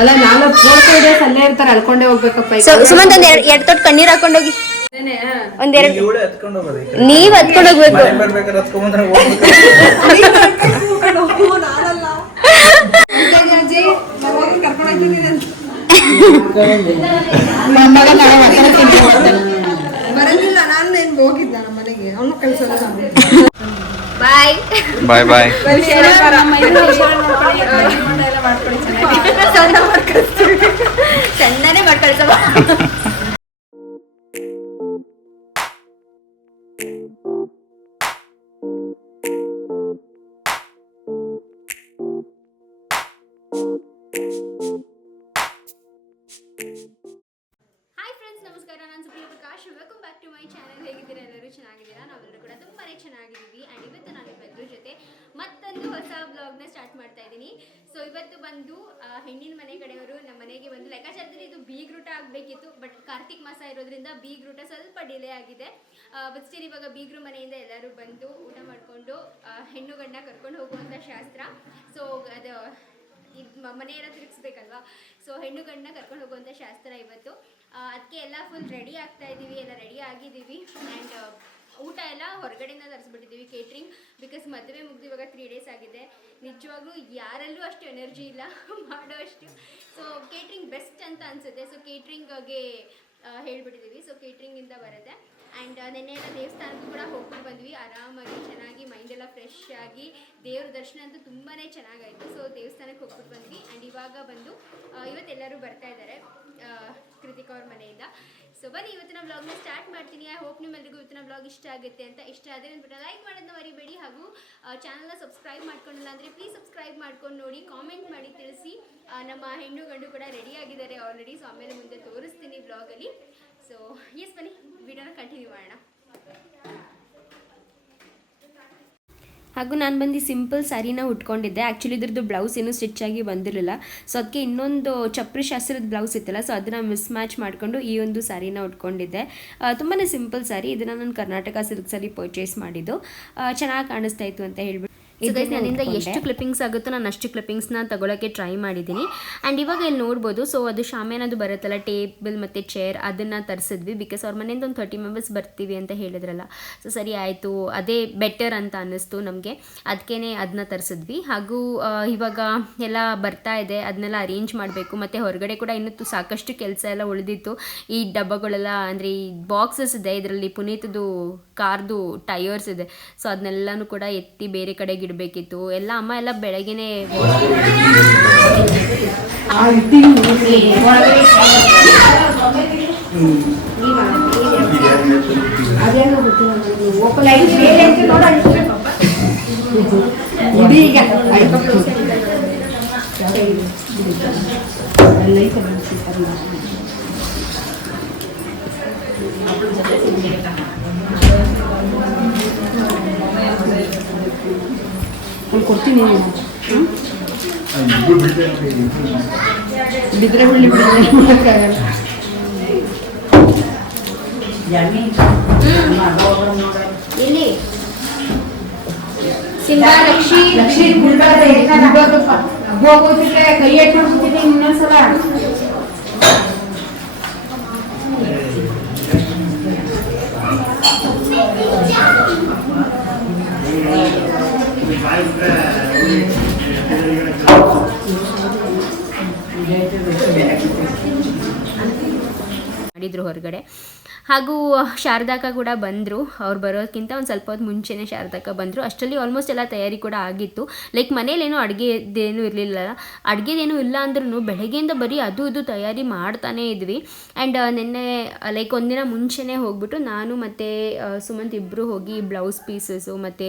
ಅಲ್ಲ ನಾನು 4 ಡೇಸ್ ಅಲ್ಲೇ ಇರ್ತಾರೆ ಅಳ್ಕೊಂಡೇ ಹೋಗ್ಬೇಕಪ್ಪ. ಸುಮಂತ್ ಒಂದ್ ಎರಡ್ ತೊಟ್ಟು ಕಣ್ಣೀರ್ ಹಾಕೊಂಡೋಗಿ ಒಂದೆರಡು ನೀವ್ ಹತ್ಕೊಂಡು ಹೋಗ್ಬೇಕು. ಬರಂಗಿಲ್ಲ, ನಾನು ಏನ್ ಹೋಗಿದ್ದ ನಮ್ಮ ಮನೆಗೆ, ಅವನು ಕಳ್ಸಲ್ಲ. ಬಾಯ್ ಬಾಯ್ ಬಾಯ್. ಸಣ್ಣನೇ ಮಾಡ್ಕಳ್ಸವ. ನಮಸ್ಕಾರ, ನಾನು Supriya Prakash. Welcome back to my channel. ಹೇಗಿದ್ದೀರಾ ಎಲ್ಲರೂ? ಚೆನ್ನಾಗಿದ್ದೀರಾ? ನಾವೆಲ್ಲರೂ ಕೂಡ ತುಂಬಾನೇ ಚೆನ್ನಾಗಿದ್ದೀವಿ. ಆ್ಯಂಡ್ ಇವತ್ತು ನಾನು ನಿಮ್ಮೆಲ್ಲರ ಜೊತೆ ಮತ್ತೊಂದು ಹೊಸ ವ್ಲಾಗ್ನ ಸ್ಟಾರ್ಟ್ ಮಾಡ್ತಾ ಇದ್ದೀನಿ. ಸೊ ಇವತ್ತು ಬಂದು ಹೆಣ್ಣಿನ ಮನೆ ಕಡೆಯವರು ನಮ್ಮ ಮನೆಗೆ ಬಂದು ಲೆಕ್ಕಾಚಾರದಲ್ಲಿ ಇದು ಬೀಗ್ರೂಟ ಆಗಬೇಕಿತ್ತು, ಬಟ್ ಕಾರ್ತಿಕ್ ಮಾಸ ಇರೋದ್ರಿಂದ ಬೀಗ್ರೂಟ ಸ್ವಲ್ಪ ಡಿಲೇ ಆಗಿದೆ. ಬಟ್ ಸ್ಟಿಲ್ ಇವಾಗ ಬೀಗ್ರು ಮನೆಯಿಂದ ಎಲ್ಲರೂ ಬಂದು ಊಟ ಮಾಡಿಕೊಂಡು ಹೆಣ್ಣು ಗಂಡ ಕರ್ಕೊಂಡು ಹೋಗುವಂಥ ಶಾಸ್ತ್ರ. ಸೊ ಅದು ಇದು ಮನೆಯೆಲ್ಲ ತಿರುಗಿಸ್ಬೇಕಲ್ವಾ. ಸೊ ಹೆಣ್ಣು ಗಂಡನ್ನ ಕರ್ಕೊಂಡು ಹೋಗುವಂಥ ಶಾಸ್ತ್ರ ಇವತ್ತು. ಅದಕ್ಕೆ ಎಲ್ಲ ಫುಲ್ ರೆಡಿ ಆಗ್ತಾ ಇದ್ದೀವಿ, ಎಲ್ಲ ರೆಡಿ ಆಗಿದ್ದೀವಿ. ಆ್ಯಂಡ್ ಊಟ ಎಲ್ಲ ಹೊರಗಡೆಯಿಂದ ತರಿಸ್ಬಿಟ್ಟಿದ್ದೀವಿ, ಕೇಟ್ರಿಂಗ್. ಬಿಕಾಸ್ ಮದುವೆ ಮುಗಿದು ಇವಾಗ 3 ಡೇಸ್ ಆಗಿದೆ. ನಿಜವಾಗ್ಲೂ ಯಾರಲ್ಲೂ ಅಷ್ಟು ಎನರ್ಜಿ ಇಲ್ಲ ಮಾಡೋ ಅಷ್ಟು. ಸೊ ಕೇಟ್ರಿಂಗ್ ಬೆಸ್ಟ್ ಅಂತ ಅನಿಸುತ್ತೆ. ಸೊ ಕೇಟ್ರಿಂಗ್ಗೆ ಹೇಳ್ಬಿಟ್ಟಿದ್ದೀವಿ. ಸೊ ಕೇಟ್ರಿಂಗಿಂದ ಬರುತ್ತೆ. ಆ್ಯಂಡ್ ನೆನ್ನೆ ಎಲ್ಲ ದೇವಸ್ಥಾನಕ್ಕೂ ಕೂಡ ಹೋಗ್ಬಿಟ್ಟು ಬಂದ್ವಿ. ಆರಾಮಾಗಿ ಚೆನ್ನಾಗಿ ಮೈಂಡೆಲ್ಲ ಫ್ರೆಶ್ ಆಗಿ ದೇವ್ರ ದರ್ಶನ ಅಂತೂ ತುಂಬಾ ಚೆನ್ನಾಗಾಯಿತು. ಸೊ ದೇವಸ್ಥಾನಕ್ಕೆ ಹೋಗ್ಬಿಟ್ಟು ಬಂದ್ವಿ. ಆ್ಯಂಡ್ ಇವಾಗ ಬಂದು ಇವತ್ತೆಲ್ಲರೂ ಬರ್ತಾ ಇದ್ದಾರೆ ಕೃತಿಕಾ ಅವ್ರ ಮನೆಯಿಂದ. ಸೊ ಬನ್ನಿ ಇವತ್ತಿನ ವ್ಲಾಗ್ನ ಸ್ಟಾರ್ಟ್ ಮಾಡ್ತೀನಿ. ಐ ಹೋಪ್ ನಿಮ್ಮೆಲ್ಲರಿಗೂ ಇವತ್ತಿನ ವ್ಲಾಗ್ ಇಷ್ಟ ಆಗುತ್ತೆ ಅಂತ. ಇಷ್ಟ ಆದರೆ ಅಂದ್ಬಿಟ್ಟು ಲೈಕ್ ಮಾಡೋದನ್ನ ಮರಿಬೇಡಿ. ಹಾಗೂ ಚಾನಲ್ನ ಸಬ್ಸ್ಕ್ರೈಬ್ ಮಾಡ್ಕೊಂಡಿಲ್ಲ ಅಂದರೆ ಪ್ಲೀಸ್ ಸಬ್ಸ್ಕ್ರೈಬ್ ಮಾಡ್ಕೊಂಡು ನೋಡಿ, ಕಾಮೆಂಟ್ ಮಾಡಿ ತಿಳಿಸಿ. ನಮ್ಮ ಹೆಣ್ಣು ಗಂಡು ಕೂಡ ರೆಡಿ ಆಗಿದ್ದಾರೆ ಆಲ್ರೆಡಿ. ಸೊ ಆಮೇಲೆ ಮುಂದೆ ತೋರಿಸ್ತೀನಿ ವ್ಲಾಗಲ್ಲಿ. ಸೊ ಎಸ್, ಬನ್ನಿ ವಿಡಿಯೋನ ಕಂಟಿನ್ಯೂ ಮಾಡೋಣ. ಹಾಗೂ ನಾನು ಬಂದು ಸಿಂಪಲ್ ಸ್ಯಾರಿನ ಉಟ್ಕೊಂಡಿದ್ದೆ. ಆ್ಯಕ್ಚುಲಿ ಇದ್ರದ್ದು ಬ್ಲೌಸ್ ಏನೂ ಸ್ಟಿಚ್ ಆಗಿ ಬಂದಿರಲಿಲ್ಲ. ಸೊ ಅದಕ್ಕೆ ಇನ್ನೊಂದು ಚಪ್ರಿ ಶಾಸ್ತ್ರದ ಬ್ಲೌಸ್ ಇತ್ತಲ್ಲ, ಸೊ ಅದನ್ನು ಮಿಸ್ ಮ್ಯಾಚ್ ಮಾಡಿಕೊಂಡು ಈ ಒಂದು ಸ್ಯಾರಿನ ಉಟ್ಕೊಂಡಿದ್ದೆ. ತುಂಬಾ ಸಿಂಪಲ್ ಸ್ಯಾರಿ. ಇದನ್ನು ನಾನು ಕರ್ನಾಟಕ ಸಿಲ್ಕ್ಸಲ್ಲಿ ಪರ್ಚೇಸ್ ಮಾಡಿದ್ದು. ಚೆನ್ನಾಗಿ ಕಾಣಿಸ್ತಾ ಇತ್ತು ಅಂತ ಹೇಳ್ಬಿಟ್ಟು ನನ್ನಿಂದ ಎಷ್ಟು ಕ್ಲಿಪ್ಪಿಂಗ್ಸ್ ಆಗುತ್ತೋ ನಾನು ಅಷ್ಟು ಕ್ಲಿಪ್ಪಿಂಗ್ಸ್ನ ತಗೊಳ್ಳೋಕ್ಕೆ ಟ್ರೈ ಮಾಡಿದ್ದೀನಿ. ಆ್ಯಂಡ್ ಇವಾಗ ಇಲ್ಲಿ ನೋಡ್ಬೋದು. ಸೊ ಅದು ಶಾಮಿಯಾನದು ಬರುತ್ತಲ್ಲ, ಟೇಬಲ್ ಮತ್ತು ಚೇರ್, ಅದನ್ನು ತರಿಸಿದ್ವಿ. ಬಿಕಾಸ್ ಅವ್ರ ಮನೆಯಿಂದ ಒಂದು 30 ಮೆಂಬರ್ಸ್ ಬರ್ತೀವಿ ಅಂತ ಹೇಳಿದ್ರಲ್ಲ. ಸೊ ಸರಿ ಆಯಿತು, ಅದೇ ಬೆಟರ್ ಅಂತ ಅನ್ನಿಸ್ತು ನಮಗೆ. ಅದಕ್ಕೇ ಅದನ್ನ ತರಿಸಿದ್ವಿ. ಹಾಗೂ ಇವಾಗ ಎಲ್ಲ ಬರ್ತಾ ಇದೆ, ಅದನ್ನೆಲ್ಲ ಅರೇಂಜ್ ಮಾಡಬೇಕು. ಮತ್ತು ಹೊರಗಡೆ ಕೂಡ ಇನ್ನೂ ಸಾಕಷ್ಟು ಕೆಲಸ ಎಲ್ಲ ಉಳಿದಿತ್ತು. ಈ ಡಬ್ಬಗಳೆಲ್ಲ ಅಂದರೆ ಈ ಬಾಕ್ಸಸ್ ಇದೆ, ಇದರಲ್ಲಿ ಪುನೀತ್ದು ಕಾರ್ದು ಟೈರ್ಸ್ ಇದೆ. ಸೊ ಅದನ್ನೆಲ್ಲನೂ ಕೂಡ ಎತ್ತಿ ಬೇರೆ ಕಡೆಗೆ ಇಡಬೇಕಿತ್ತು. ಎಲ್ಲ ಅಮ್ಮ ಎಲ್ಲ ಬೆಳಗ್ಗೆನೇ ಕೊಡ್ತೀನಿ. ಬಿದ್ರೆ ಬಿಡ್ಲಿ ಬಿಡೋಕ್ಕಾಗಲ್ಲ. ಇಲ್ಲಿ ಲಕ್ಷ್ಮಿ ಹೋಗೋದಕ್ಕೆ ಕೈ ಇಟ್ಕೊಂಡ್ಬಿಟ್ಟಿದ್ದೀನಿ ಇನ್ನೊಂದ್ಸಲ. ಮಾಡಿದ್ರು ಹೊರಗಡೆ. ಹಾಗೂ ಶಾರದಾಕ ಕೂಡ ಬಂದರು. ಅವ್ರು ಬರೋದಕ್ಕಿಂತ ಒಂದು ಸ್ವಲ್ಪ ಹೊತ್ತು ಮುಂಚೆನೇ ಶಾರದಾಕ ಬಂದರು. ಅಷ್ಟರಲ್ಲಿ ಆಲ್ಮೋಸ್ಟ್ ಎಲ್ಲ ತಯಾರಿ ಕೂಡ ಆಗಿತ್ತು. ಲೈಕ್ ಮನೇಲೇನೋ ಅಡುಗೆದೇನೂ ಇರಲಿಲ್ಲ. ಅಡುಗೆದೇನೂ ಇಲ್ಲ ಅಂದ್ರೂ ಬೆಳಗ್ಗೆಯಿಂದ ಬರೀ ಅದು ಇದು ತಯಾರಿ ಮಾಡ್ತಾನೇ ಇದ್ವಿ. ಆ್ಯಂಡ್ ನಿನ್ನೆ ಲೈಕ್ ಒಂದಿನ ಮುಂಚೆನೇ ಹೋಗ್ಬಿಟ್ಟು ನಾನು ಮತ್ತು ಸುಮಂತ್ ಇಬ್ಬರು ಹೋಗಿ ಬ್ಲೌಸ್ ಪೀಸಸ್ಸು ಮತ್ತು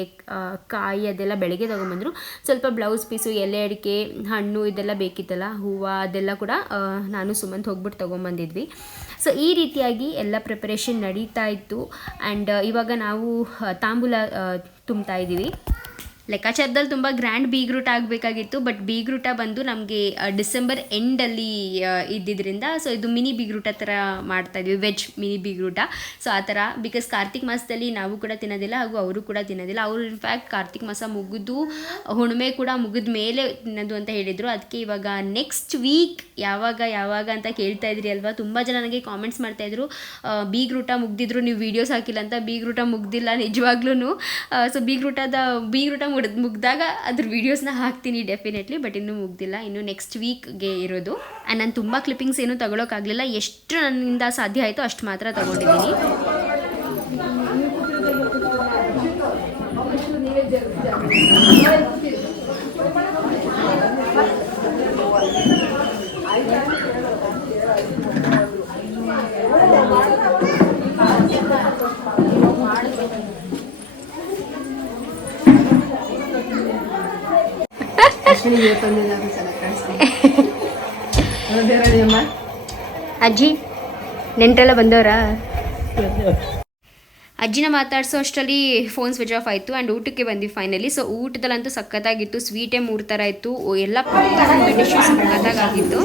ಕಾಯಿ ಅದೆಲ್ಲ ಬೆಳಗ್ಗೆ ತೊಗೊಂಬಂದರು. ಸ್ವಲ್ಪ ಬ್ಲೌಸ್ ಪೀಸು, ಎಲೆ ಅಡಿಕೆ, ಹಣ್ಣು ಇದೆಲ್ಲ ಬೇಕಿತ್ತಲ್ಲ, ಹೂವು ಅದೆಲ್ಲ ಕೂಡ ನಾನು ಸುಮಂತ್ ಹೋಗ್ಬಿಟ್ಟು ತೊಗೊಂಬಂದಿದ್ವಿ. ಸೊ ಈ ರೀತಿಯಾಗಿ ಎಲ್ಲ ಪ್ರಿಪರೇಷನ್ ನಡೀತಾ ಇತ್ತು. ಆ್ಯಂಡ್ ಇವಾಗ ನಾವು ತಾಂಬೂಲ ತುಂಬ್ತಾ ಇದ್ದೀವಿ. ಲೆಕ್ಕಾಚಾರದಲ್ಲಿ ತುಂಬ ಗ್ರ್ಯಾಂಡ್ ಬೀಗ್ರೂಟ ಆಗಬೇಕಾಗಿತ್ತು. ಬಟ್ ಬೀಗ್ರೂಟ ಬಂದು ನಮಗೆ ಡಿಸೆಂಬರ್ ಎಂಡಲ್ಲಿ ಇದ್ದಿದ್ದರಿಂದ ಸೊ ಇದು ಮಿನಿ ಬೀಗ್ರೂಟ ಥರ ಮಾಡ್ತಾಯಿದ್ವಿ, ವೆಜ್ ಮಿನಿ ಬೀಗ್ರೂಟ. ಸೊ ಆ ಥರ ಬಿಕಾಸ್ ಕಾರ್ತಿಕ್ ಮಾಸದಲ್ಲಿ ನಾವು ಕೂಡ ತಿನ್ನೋದಿಲ್ಲ ಹಾಗೂ ಅವರು ಕೂಡ ತಿನ್ನೋದಿಲ್ಲ. ಅವರು ಇನ್ಫ್ಯಾಕ್ಟ್ ಕಾರ್ತಿಕ್ ಮಾಸ ಮುಗಿದು ಹುಣ್ಣಿಮೆ ಕೂಡ ಮುಗಿದ ಮೇಲೆ ತಿನ್ನೋದು ಅಂತ ಹೇಳಿದರು. ಅದಕ್ಕೆ ಇವಾಗ ನೆಕ್ಸ್ಟ್ ವೀಕ್ ಯಾವಾಗ ಅಂತ ಕೇಳ್ತಾ ಇದ್ರಿ ಅಲ್ವಾ. ತುಂಬ ಜನ ನನಗೆ ಕಾಮೆಂಟ್ಸ್ ಮಾಡ್ತಾಯಿದ್ರು, ಬೀಗ್ರೂಟ ಮುಗ್ದಿದ್ರು ನೀವು ವೀಡಿಯೋಸ್ ಹಾಕಿಲ್ಲ ಅಂತ. ಬೀಗ್ರೂಟ ಮುಗ್ದಿಲ್ಲ ನಿಜವಾಗ್ಲೂ. ಸೊ ಬೀಗ್ರೂಟ ಮುಗ್ದಾಗ ಅದ್ರ ವೀಡಿಯೋಸ್ನ ಹಾಕ್ತೀನಿ ಡೆಫಿನೆಟ್ಲಿ. ಬಟ್ ಇನ್ನೂ ಮುಗ್ದಿಲ್ಲ, ಇನ್ನೂ ನೆಕ್ಸ್ಟ್ ವೀಕ್ಗೆ ಇರೋದು. ಆ್ಯಂಡ್ ನಾನು ತುಂಬ ಕ್ಲಿಪ್ಪಿಂಗ್ಸ್ ಏನೂ ತಗೊಳ್ಳೋಕ್ಕಾಗಲಿಲ್ಲ. ಎಷ್ಟು ನನ್ನಿಂದ ಸಾಧ್ಯ ಆಯಿತು ಅಷ್ಟು ಮಾತ್ರ ತಗೊಂಡಿದ್ದೀನಿ. ಅಜ್ಜಿ ನೆಂಟರೆಲ್ಲ ಬಂದವರಾ? ಅಜ್ಜಿನ ಮಾತಾಡ್ಸೋ ಅಷ್ಟರಲ್ಲಿ ಫೋನ್ ಸ್ವಿಚ್ ಆಫ್ ಆಯಿತು. ಆ್ಯಂಡ್ ಊಟಕ್ಕೆ ಬಂದ್ವಿ ಫೈನಲಿ. ಸೊ ಊಟದಲ್ಲಂತೂ ಸಖತ್ತಾಗಿತ್ತು. ಸ್ವೀಟೇ 3 ಥರ ಇತ್ತು, ಎಲ್ಲ ಡಿಶ್ಶು ಸಖತ್ತಾಗಿತ್ತು.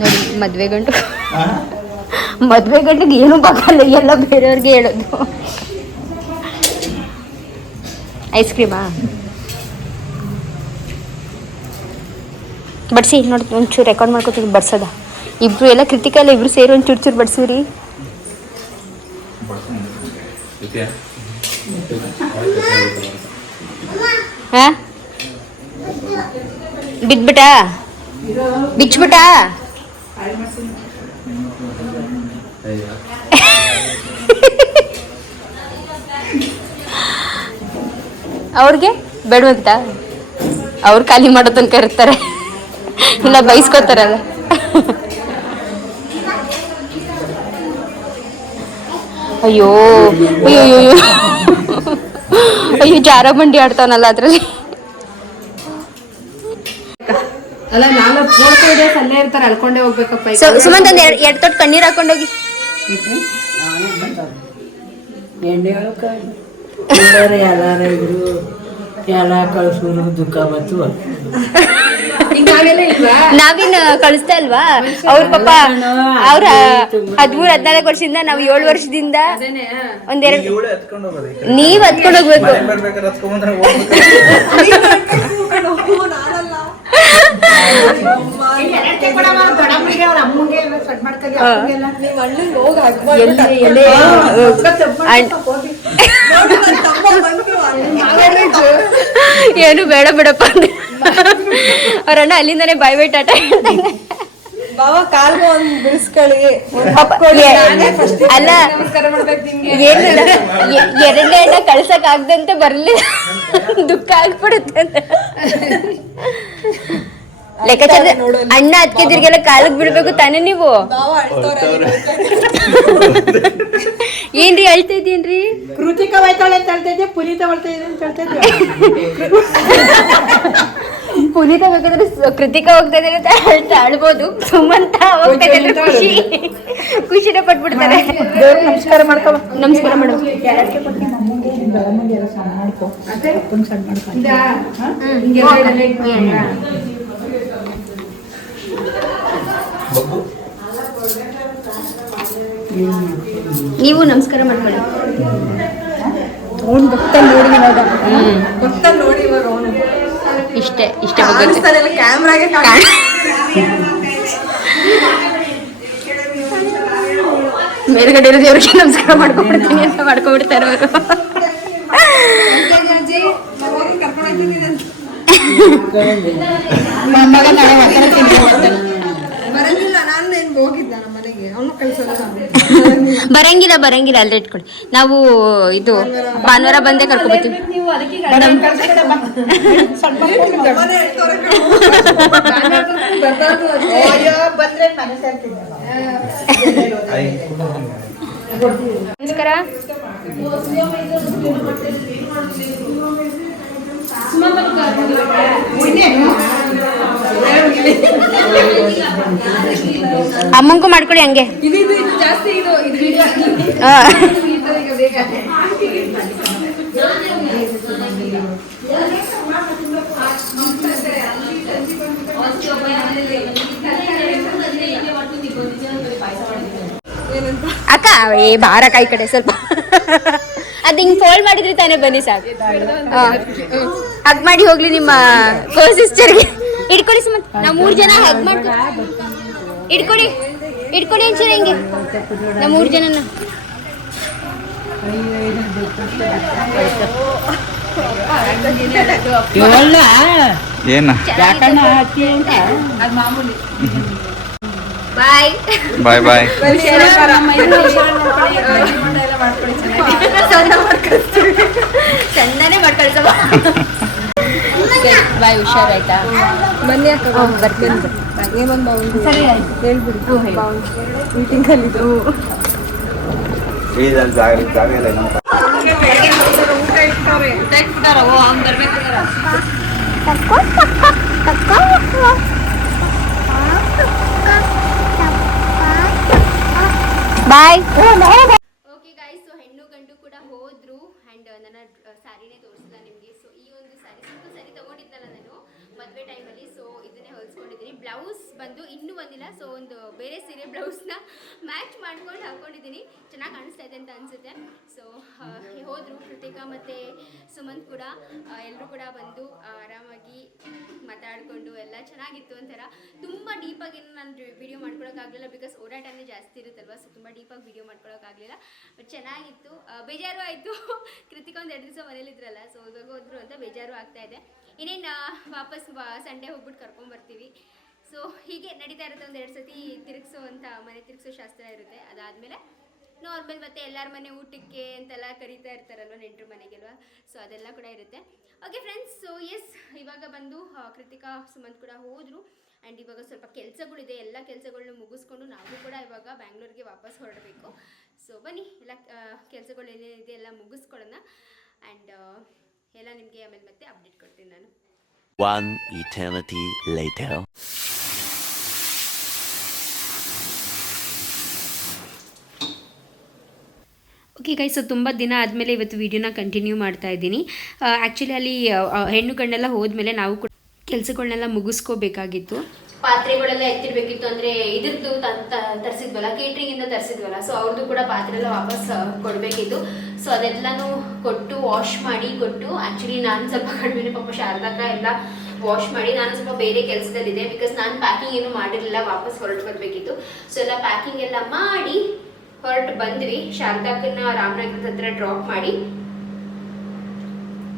ನೋಡಿ ಮದುವೆ ಗಂಟಿಗೆ ಏನು ಬಾಕಲ್ಲ, ಎಲ್ಲ ಬೇರೆಯವ್ರಿಗೆ ಹೇಳೋದು. ಐಸ್ ಕ್ರೀಮಾ ಬಡ್ಸಿ ನೋಡಿ, ಒಂಚೂರು ರೆಕಾರ್ಡ್ ಮಾಡ್ಕೊತೀವಿ ಬಡ್ಸೋದ. ಇಬ್ರು ಎಲ್ಲ ಕ್ರಿಟಿಕಲ್, ಇಬ್ರು ಸೇರಿ ಒಂದು ಚೂರು ಬಡ್ಸಿರಿ. ಹಾಂ ಬಿಚ್ಬಿಟ್ಟಾ ಅವ್ರಿಗೆ ಬೇಡವಂತ ಅವ್ರು ಖಾಲಿ ಮಾಡೋ ತನಕ ಇರ್ತಾರೆ, ಇಲ್ಲ ಬೈಸ್ಕೋತಾರಲ್ಲ. ಅಯ್ಯೋ ಅಯ್ಯೋ ಅಯ್ಯೋ ಅಯ್ಯೋ ಜಾರ ಬಂಡಿ ಆಡ್ತಾವನಲ್ಲ ಅದ್ರಲ್ಲಿ. ಅಲ್ಲ ನಾನು 4 days ಅಲ್ಲೇ ಇರ್ತಾರೆ, ಅಲ್ಕೊಂಡೇ ಹೋಗ್ಬೇಕಪ್ಪ. ಸುಮಂತ್ ಒಂದು 2 ತೊಟ್ಟು ಕಣ್ಣೀರು ಹಾಕೊಂಡೋಗಿ. ಎಲ್ಲಾರ ಇದ್ರು ಎಲ್ಲ ಕಳಿಸೋರು ದುಃಖ ಬಂತು. ನಾವಿನ್ ಕಳಿಸ್ತಾ ಇಲ್ವಾ ಅವ್ರ ಪಾಪ. ಅವ್ರ 13-14 ವರ್ಷದಿಂದ, ನಾವು 7 ವರ್ಷದಿಂದ ಒಂದೆರಡು ನೀವ್ ಹತ್ಕೊಂಡು ಹೋಗ್ಬೇಕು. ಏನು ಬೇಡ ಬಿಡಪ್ಪ ಅಂದ್ರೆ ಅವ್ರಣ್ಣ ಅಲ್ಲಿಂದಾನೆ ಬಾಯ್ ಟಾಟ ಅಲ್ಲ. ಏನಿಲ್ಲ, 2ನೇ ಅಣ್ಣ ಕಳ್ಸಕ್ ಆಗ್ದಂತೆ ಬರ್ಲಿಲ್ಲ, ದುಃಖ ಆಗ್ಬಿಡುತ್ತೆ. ಲೆಕ್ಕಾಚಾರ ಅಣ್ಣ ಅದ್ಕೆದಿರ್ಗೆಲ್ಲ ಕಾಲಕ್ಕೆ ಬಿಡ್ಬೇಕು ತಾನೇ ನೀವು. ಏನ್ರಿ ಅಳ್ತಾ ಇದ್ದೀನ್ರಿ? ಕೃತಿಕ ಹೋಯ್ತಾಳೆ ಅಂತ ಹೇಳ್ತಾ ಇದ್ದೆ, ಪುನೀತ ಹೋಗ್ತಾ ಇದೆ ಅಂತ ಹೇಳ್ತಾ ಇದ್ದೆ. ಪುನೀತ ಬೇಕಾದ್ರೆ ಕೃತಿಕ ಹೋಗ್ತಾ ಇದ್ದಾರೆ ಅಂತ ಹೇಳ್ತಾ ಅಳ್ಬೋದು. ಸುಮಂತ ಹೋಗ್ತಾ ಇದ್ರೆ ಖುಷಿನ ಪಟ್ಬಿಡ್ತಾರೆ. ನಮಸ್ಕಾರ ಮಾಡ್ಕೊ. ನಮಸ್ಕಾರ ಮೇಡಮ್. ನೀವು ನಮಸ್ಕಾರ ಮಾಡ್ಕೊಳ್ಳಿ. ಇಷ್ಟೇ ಕ್ಯಾಮ್ರಾಗೆ ಮೇಲ್ಗಡೆ ಇರೋ ದೇವ್ರಿಗೆ ನಮಸ್ಕಾರ ಮಾಡ್ಕೊಂಡ್ಬಿಡ್ತೀನಿ ಅಂತ ಮಾಡ್ಕೊಂಡ್ಬಿಡ್ತಾರೆ ಅವರು. ಬರಂಗಿಲ್ಲ ಅಲ್ಲೇ ಇಟ್ಕೊಳ್ಳಿ. ನಾವು ಇದು ಭಾನುವಾರ ಬಂದೇ ಕರ್ಕೊಬರ್ತೀವಿ. ನಮಸ್ಕಾರ. ಅಮ್ಮಂಗೂ ಮಾಡ್ಕೊಡಿ ಹಂಗೆ. ಅಕ್ಕ ಏ ಬಾರ ಕೈ ಕಡೆ ಸ್ವಲ್ಪ ಅದು ಹಿಂಗೆ ಫೋಲ್ಡ್ ಮಾಡಿದ್ರೆ ತಾನೇ ಬನ್ನಿ ಸಾಕು. ಹಗ್ ಮಾಡಿ ಹೋಗ್ಲಿ ನಿಮ್ಮ ಕೋ ಸಿಸ್ಟರ್ಗೆ. ಇಟ್ಕೊಡಿ ಸುಮ್ಮನೆ ನಾವು 3 ಜನ ಹಗ್ ಮಾಡ್ಕೊ ಇಟ್ಕೊಡಿ ಒಂಚೂರು ಹಿಂಗೆ ನಾವು 3 ಜನನ. ಏನ ಬಾಯ್ ಬಾಯ್ ಬಾಯ್. ಚಂದಾನೆ ಮಾಡ್ಕೊಳ್ಸವ. ಬಾಯ್ ಹುಷಾರಾಯ್ತಾ? ಬನ್ನಿ ಅಕ್ಕ ಬರ್ತೀನಿ. ಸರಿ ಹೇಳ್ಬಿಡಿ ಮೀಟಿಂಗ್ ಅಲ್ಲಿದ್ದು ಬಾಯ್. ಓಕೆ ಗೈಸ್, ಸೊ ಹೆಣ್ಣು ಗಂಡು ಕೂಡ ಹೋದ್ರು ಆ್ಯಂಡ್ ನನ್ನ ಸ್ಯಾರಿನೇ ತೋರಿಸಿಲ್ಲ ನಿಮಗೆ. ಸೊ ಈ ಒಂದು ಸ್ಯಾರಿ ಸ್ಯಾರಿ ತೊಗೊಂಡಿದ್ದಲ್ಲ ನಾನು ಮದುವೆ ಟೈಮಲ್ಲಿ. ಸೊ ಇದನ್ನೇ ಹೊಲಿಸ್ಕೊಂಡಿದ್ದೀನಿ. ಬ್ಲೌಸ್ ಬಂದು ಇನ್ನೂ ಬಂದಿಲ್ಲ. ಸೊ ಒಂದು ಬೇರೆ ಸೀರೆ ಬ್ಲೌಸ್ನ ಮ್ಯಾಚ್ ಮಾಡ್ಕೊಂಡು ಹಾಕ್ಕೊಂಡಿದ್ದೀನಿ. ಚೆನ್ನಾಗಿ ಕಾಣಿಸ್ತಾ ಇದೆ ಅಂತ ಅನಿಸುತ್ತೆ. ಸೊ ಹೋದರು ಕೃತಿಕಾ ಮತ್ತು ಸುಮಂತ್ ಕೂಡ. ಎಲ್ಲರೂ ಕೂಡ ಬಂದು ಆರಾಮಾಗಿ ಮಾತಾಡಿಕೊಂಡು ಎಲ್ಲ ಚೆನ್ನಾಗಿತ್ತು. ಒಂಥರ ತುಂಬ ಡೀಪಾಗಿ ನಾನು ವಿಡಿಯೋ ಮಾಡ್ಕೊಳಕ್ಕಾಗಲಿಲ್ಲ, ಬಿಕಾಸ್ ಓಡಾಟನೇ ಜಾಸ್ತಿ ಇರುತ್ತಲ್ವ. ಸೊ ತುಂಬ ಡೀಪಾಗಿ ವಿಡಿಯೋ ಮಾಡ್ಕೊಳಕ್ಕಾಗಲಿಲ್ಲ. ಬಟ್ ಚೆನ್ನಾಗಿತ್ತು. ಬೇಜಾರು ಆಯಿತು. ಕೃತಿಕಾ ಒಂದು 2 ದಿವಸ ಮನೇಲಿದ್ರಲ್ಲ, ಸೊ ಇವಾಗ ಹೋದ್ರು ಅಂತ ಬೇಜಾರು ಆಗ್ತಾ ಇದೆ. ಇನ್ನೇನು ವಾಪಸ್ ಸಂಡೇ ಹೋಗ್ಬಿಟ್ಟು ಕರ್ಕೊಂಬರ್ತೀವಿ. ಸೊ ಹೀಗೆ ನಡೀತಾ ಇರುತ್ತೆ. ಒಂದು 2 ಸತಿ ತಿರುಗಿಸೋವಂಥ ಮನೆ ತಿರುಗಿಸೋ ಶಾಸ್ತ್ರ ಇರುತ್ತೆ. ಅದಾದಮೇಲೆ ನಾರ್ಮಲ್ ಮತ್ತೆ ಎಲ್ಲರ ಮನೆ ಊಟಕ್ಕೆ ಅಂತೆಲ್ಲ ಕರೀತಾ ಇರ್ತಾರಲ್ವ ನೆಂಟರು ಮನೆಗೆಲ್ವ. ಸೊ ಅದೆಲ್ಲ ಕೂಡ ಇರುತ್ತೆ. ಓಕೆ ಫ್ರೆಂಡ್ಸ್, ಸೊ ಎಸ್ ಇವಾಗ ಬಂದು ಕೃತಿಕಾ ಸುಮಂತ್ ಕೂಡ ಹೋದರು. ಆ್ಯಂಡ್ ಇವಾಗ ಸ್ವಲ್ಪ ಕೆಲಸಗಳಿದೆ. ಎಲ್ಲ ಕೆಲಸಗಳನ್ನ ಮುಗಿಸ್ಕೊಂಡು ನಾವು ಕೂಡ ಇವಾಗ ಬ್ಯಾಂಗ್ಳೂರಿಗೆ ವಾಪಸ್ ಹೊರಡಬೇಕು. ಸೊ ಬನ್ನಿ ಎಲ್ಲ ಕೆಲಸಗಳು ಏನೇನಿದೆ ಎಲ್ಲ ಮುಗಿಸ್ಕೊಳ್ಳೋಣ. ಆ್ಯಂಡ್ ಎಲ್ಲ ನಿಮಗೆ ಆಮೇಲೆ ಮತ್ತೆ ಅಪ್ಡೇಟ್ ಕೊಡ್ತೀನಿ ನಾನು. One eternity later. Okay guys, so ತುಂಬ ದಿನ ಆದಮೇಲೆ ಇವತ್ತು ವೀಡಿಯೋನ ಕಂಟಿನ್ಯೂ ಮಾಡ್ತಾ ಇದ್ದೀನಿ. ಆ್ಯಕ್ಚುಲಿ ಅಲ್ಲಿ ಹೆಣ್ಣು ಗಂಡೆಲ್ಲ ಹೋದ್ಮೇಲೆ ನಾವು ಕೂಡ ಕೆಲಸಗಳನ್ನೆಲ್ಲ ಮುಗಿಸ್ಕೋಬೇಕಾಗಿತ್ತು. ಪಾತ್ರೆಗಳೆಲ್ಲ ಎತ್ತಿರಬೇಕಿತ್ತು. ಅಂದರೆ ಇದ್ರದ್ದು ತರಿಸಿದ್ವಲ್ಲ, ಕೇಟ್ರಿಂಗಿಂದ ತರಿಸಿದ್ವಲ್ಲ. ಸೊ ಅವ್ರದ್ದು ಕೂಡ ಪಾತ್ರೆ ಎಲ್ಲ ವಾಪಸ್ ಕೊಡಬೇಕಿತ್ತು. ಸೊ ಅದೆಲ್ಲನೂ ಕೊಟ್ಟು ವಾಶ್ ಮಾಡಿ ಕೊಟ್ಟು. ಆ್ಯಕ್ಚುಲಿ ನಾನು ಸ್ವಲ್ಪ ಕಡಿಮೆ, ಪಾಪ ಶಾರದಕ್ಕ ಎಲ್ಲ ವಾಶ್ ಮಾಡಿ. ನಾನು ಸ್ವಲ್ಪ ಬೇರೆ ಕೆಲಸದಲ್ಲಿದೆ, ಬಿಕಾಸ್ ನಾನು ಪ್ಯಾಕಿಂಗ್ ಏನೂ ಮಾಡಿರಲಿಲ್ಲ. ವಾಪಸ್ ಹೊರಟು ಬರಬೇಕಿತ್ತು. ಸೊ ಎಲ್ಲ ಪ್ಯಾಕಿಂಗ್ ಎಲ್ಲ ಮಾಡಿ ಹೊರಟು ಬಂದ್ವಿ. ಶಾರದಾಕನ್ನ ರಾಮನಗರದ ಹತ್ರ ಡ್ರಾಪ್ ಮಾಡಿ,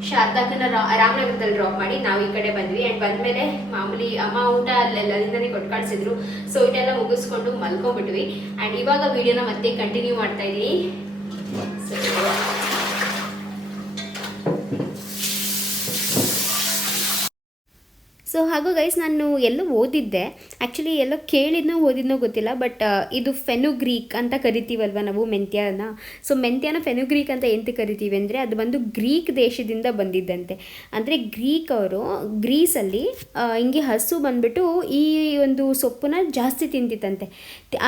ಶಾರದಾಕನ್ನ ರಾಮನಗರದಲ್ಲಿ ಡ್ರಾಪ್ ಮಾಡಿ ನಾವು ಈ ಕಡೆ ಬಂದ್ವಿ. ಆ್ಯಂಡ್ ಬಂದಮೇಲೆ ಮಾಮೂಲಿ ಅಮ್ಮ ಊಟ ಅಲ್ಲೆಲ್ಲದಿಂದನೇ ಕೊಟ್ಟು ಕಳಿಸಿದ್ರು. ಸೊ ಇದೆಲ್ಲ ಮುಗಿಸ್ಕೊಂಡು ಮಲ್ಕೊಂಡ್ಬಿಟ್ವಿ. ಆ್ಯಂಡ್ ಇವಾಗ ವಿಡಿಯೋನ ಮತ್ತೆ ಕಂಟಿನ್ಯೂ ಮಾಡ್ತಾ ಇದ್ದೀನಿ. ಸೊ ಹಾಗೂ ಗೈಸ್, ನಾನು ಎಲ್ಲೋ ಓದಿದ್ದೆ. ಆ್ಯಕ್ಚುಲಿ ಎಲ್ಲೋ ಓದಿದ್ನೋ ಗೊತ್ತಿಲ್ಲ. ಬಟ್ ಇದು ಫೆನುಗ್ರೀಕ್ ಅಂತ ಕರಿತೀವಲ್ವ ನಾವು ಮೆಂತ್ಯನ. ಸೊ ಮೆಂತ್ಯನ ಫೆನುಗ್ರೀಕ್ ಅಂತ ಎಂತ ಕರಿತೀವಿ ಅಂದರೆ, ಅದು ಬಂದು ಗ್ರೀಕ್ ದೇಶದಿಂದ ಬಂದಿದ್ದಂತೆ. ಅಂದರೆ ಗ್ರೀಕ್ ಅವರು ಗ್ರೀಸಲ್ಲಿ ಹಿಂಗೆ ಹಸು ಬಂದುಬಿಟ್ಟು ಈ ಒಂದು ಸೊಪ್ಪನ್ನ ಜಾಸ್ತಿ ತಿಂತಿತ್ತಂತೆ.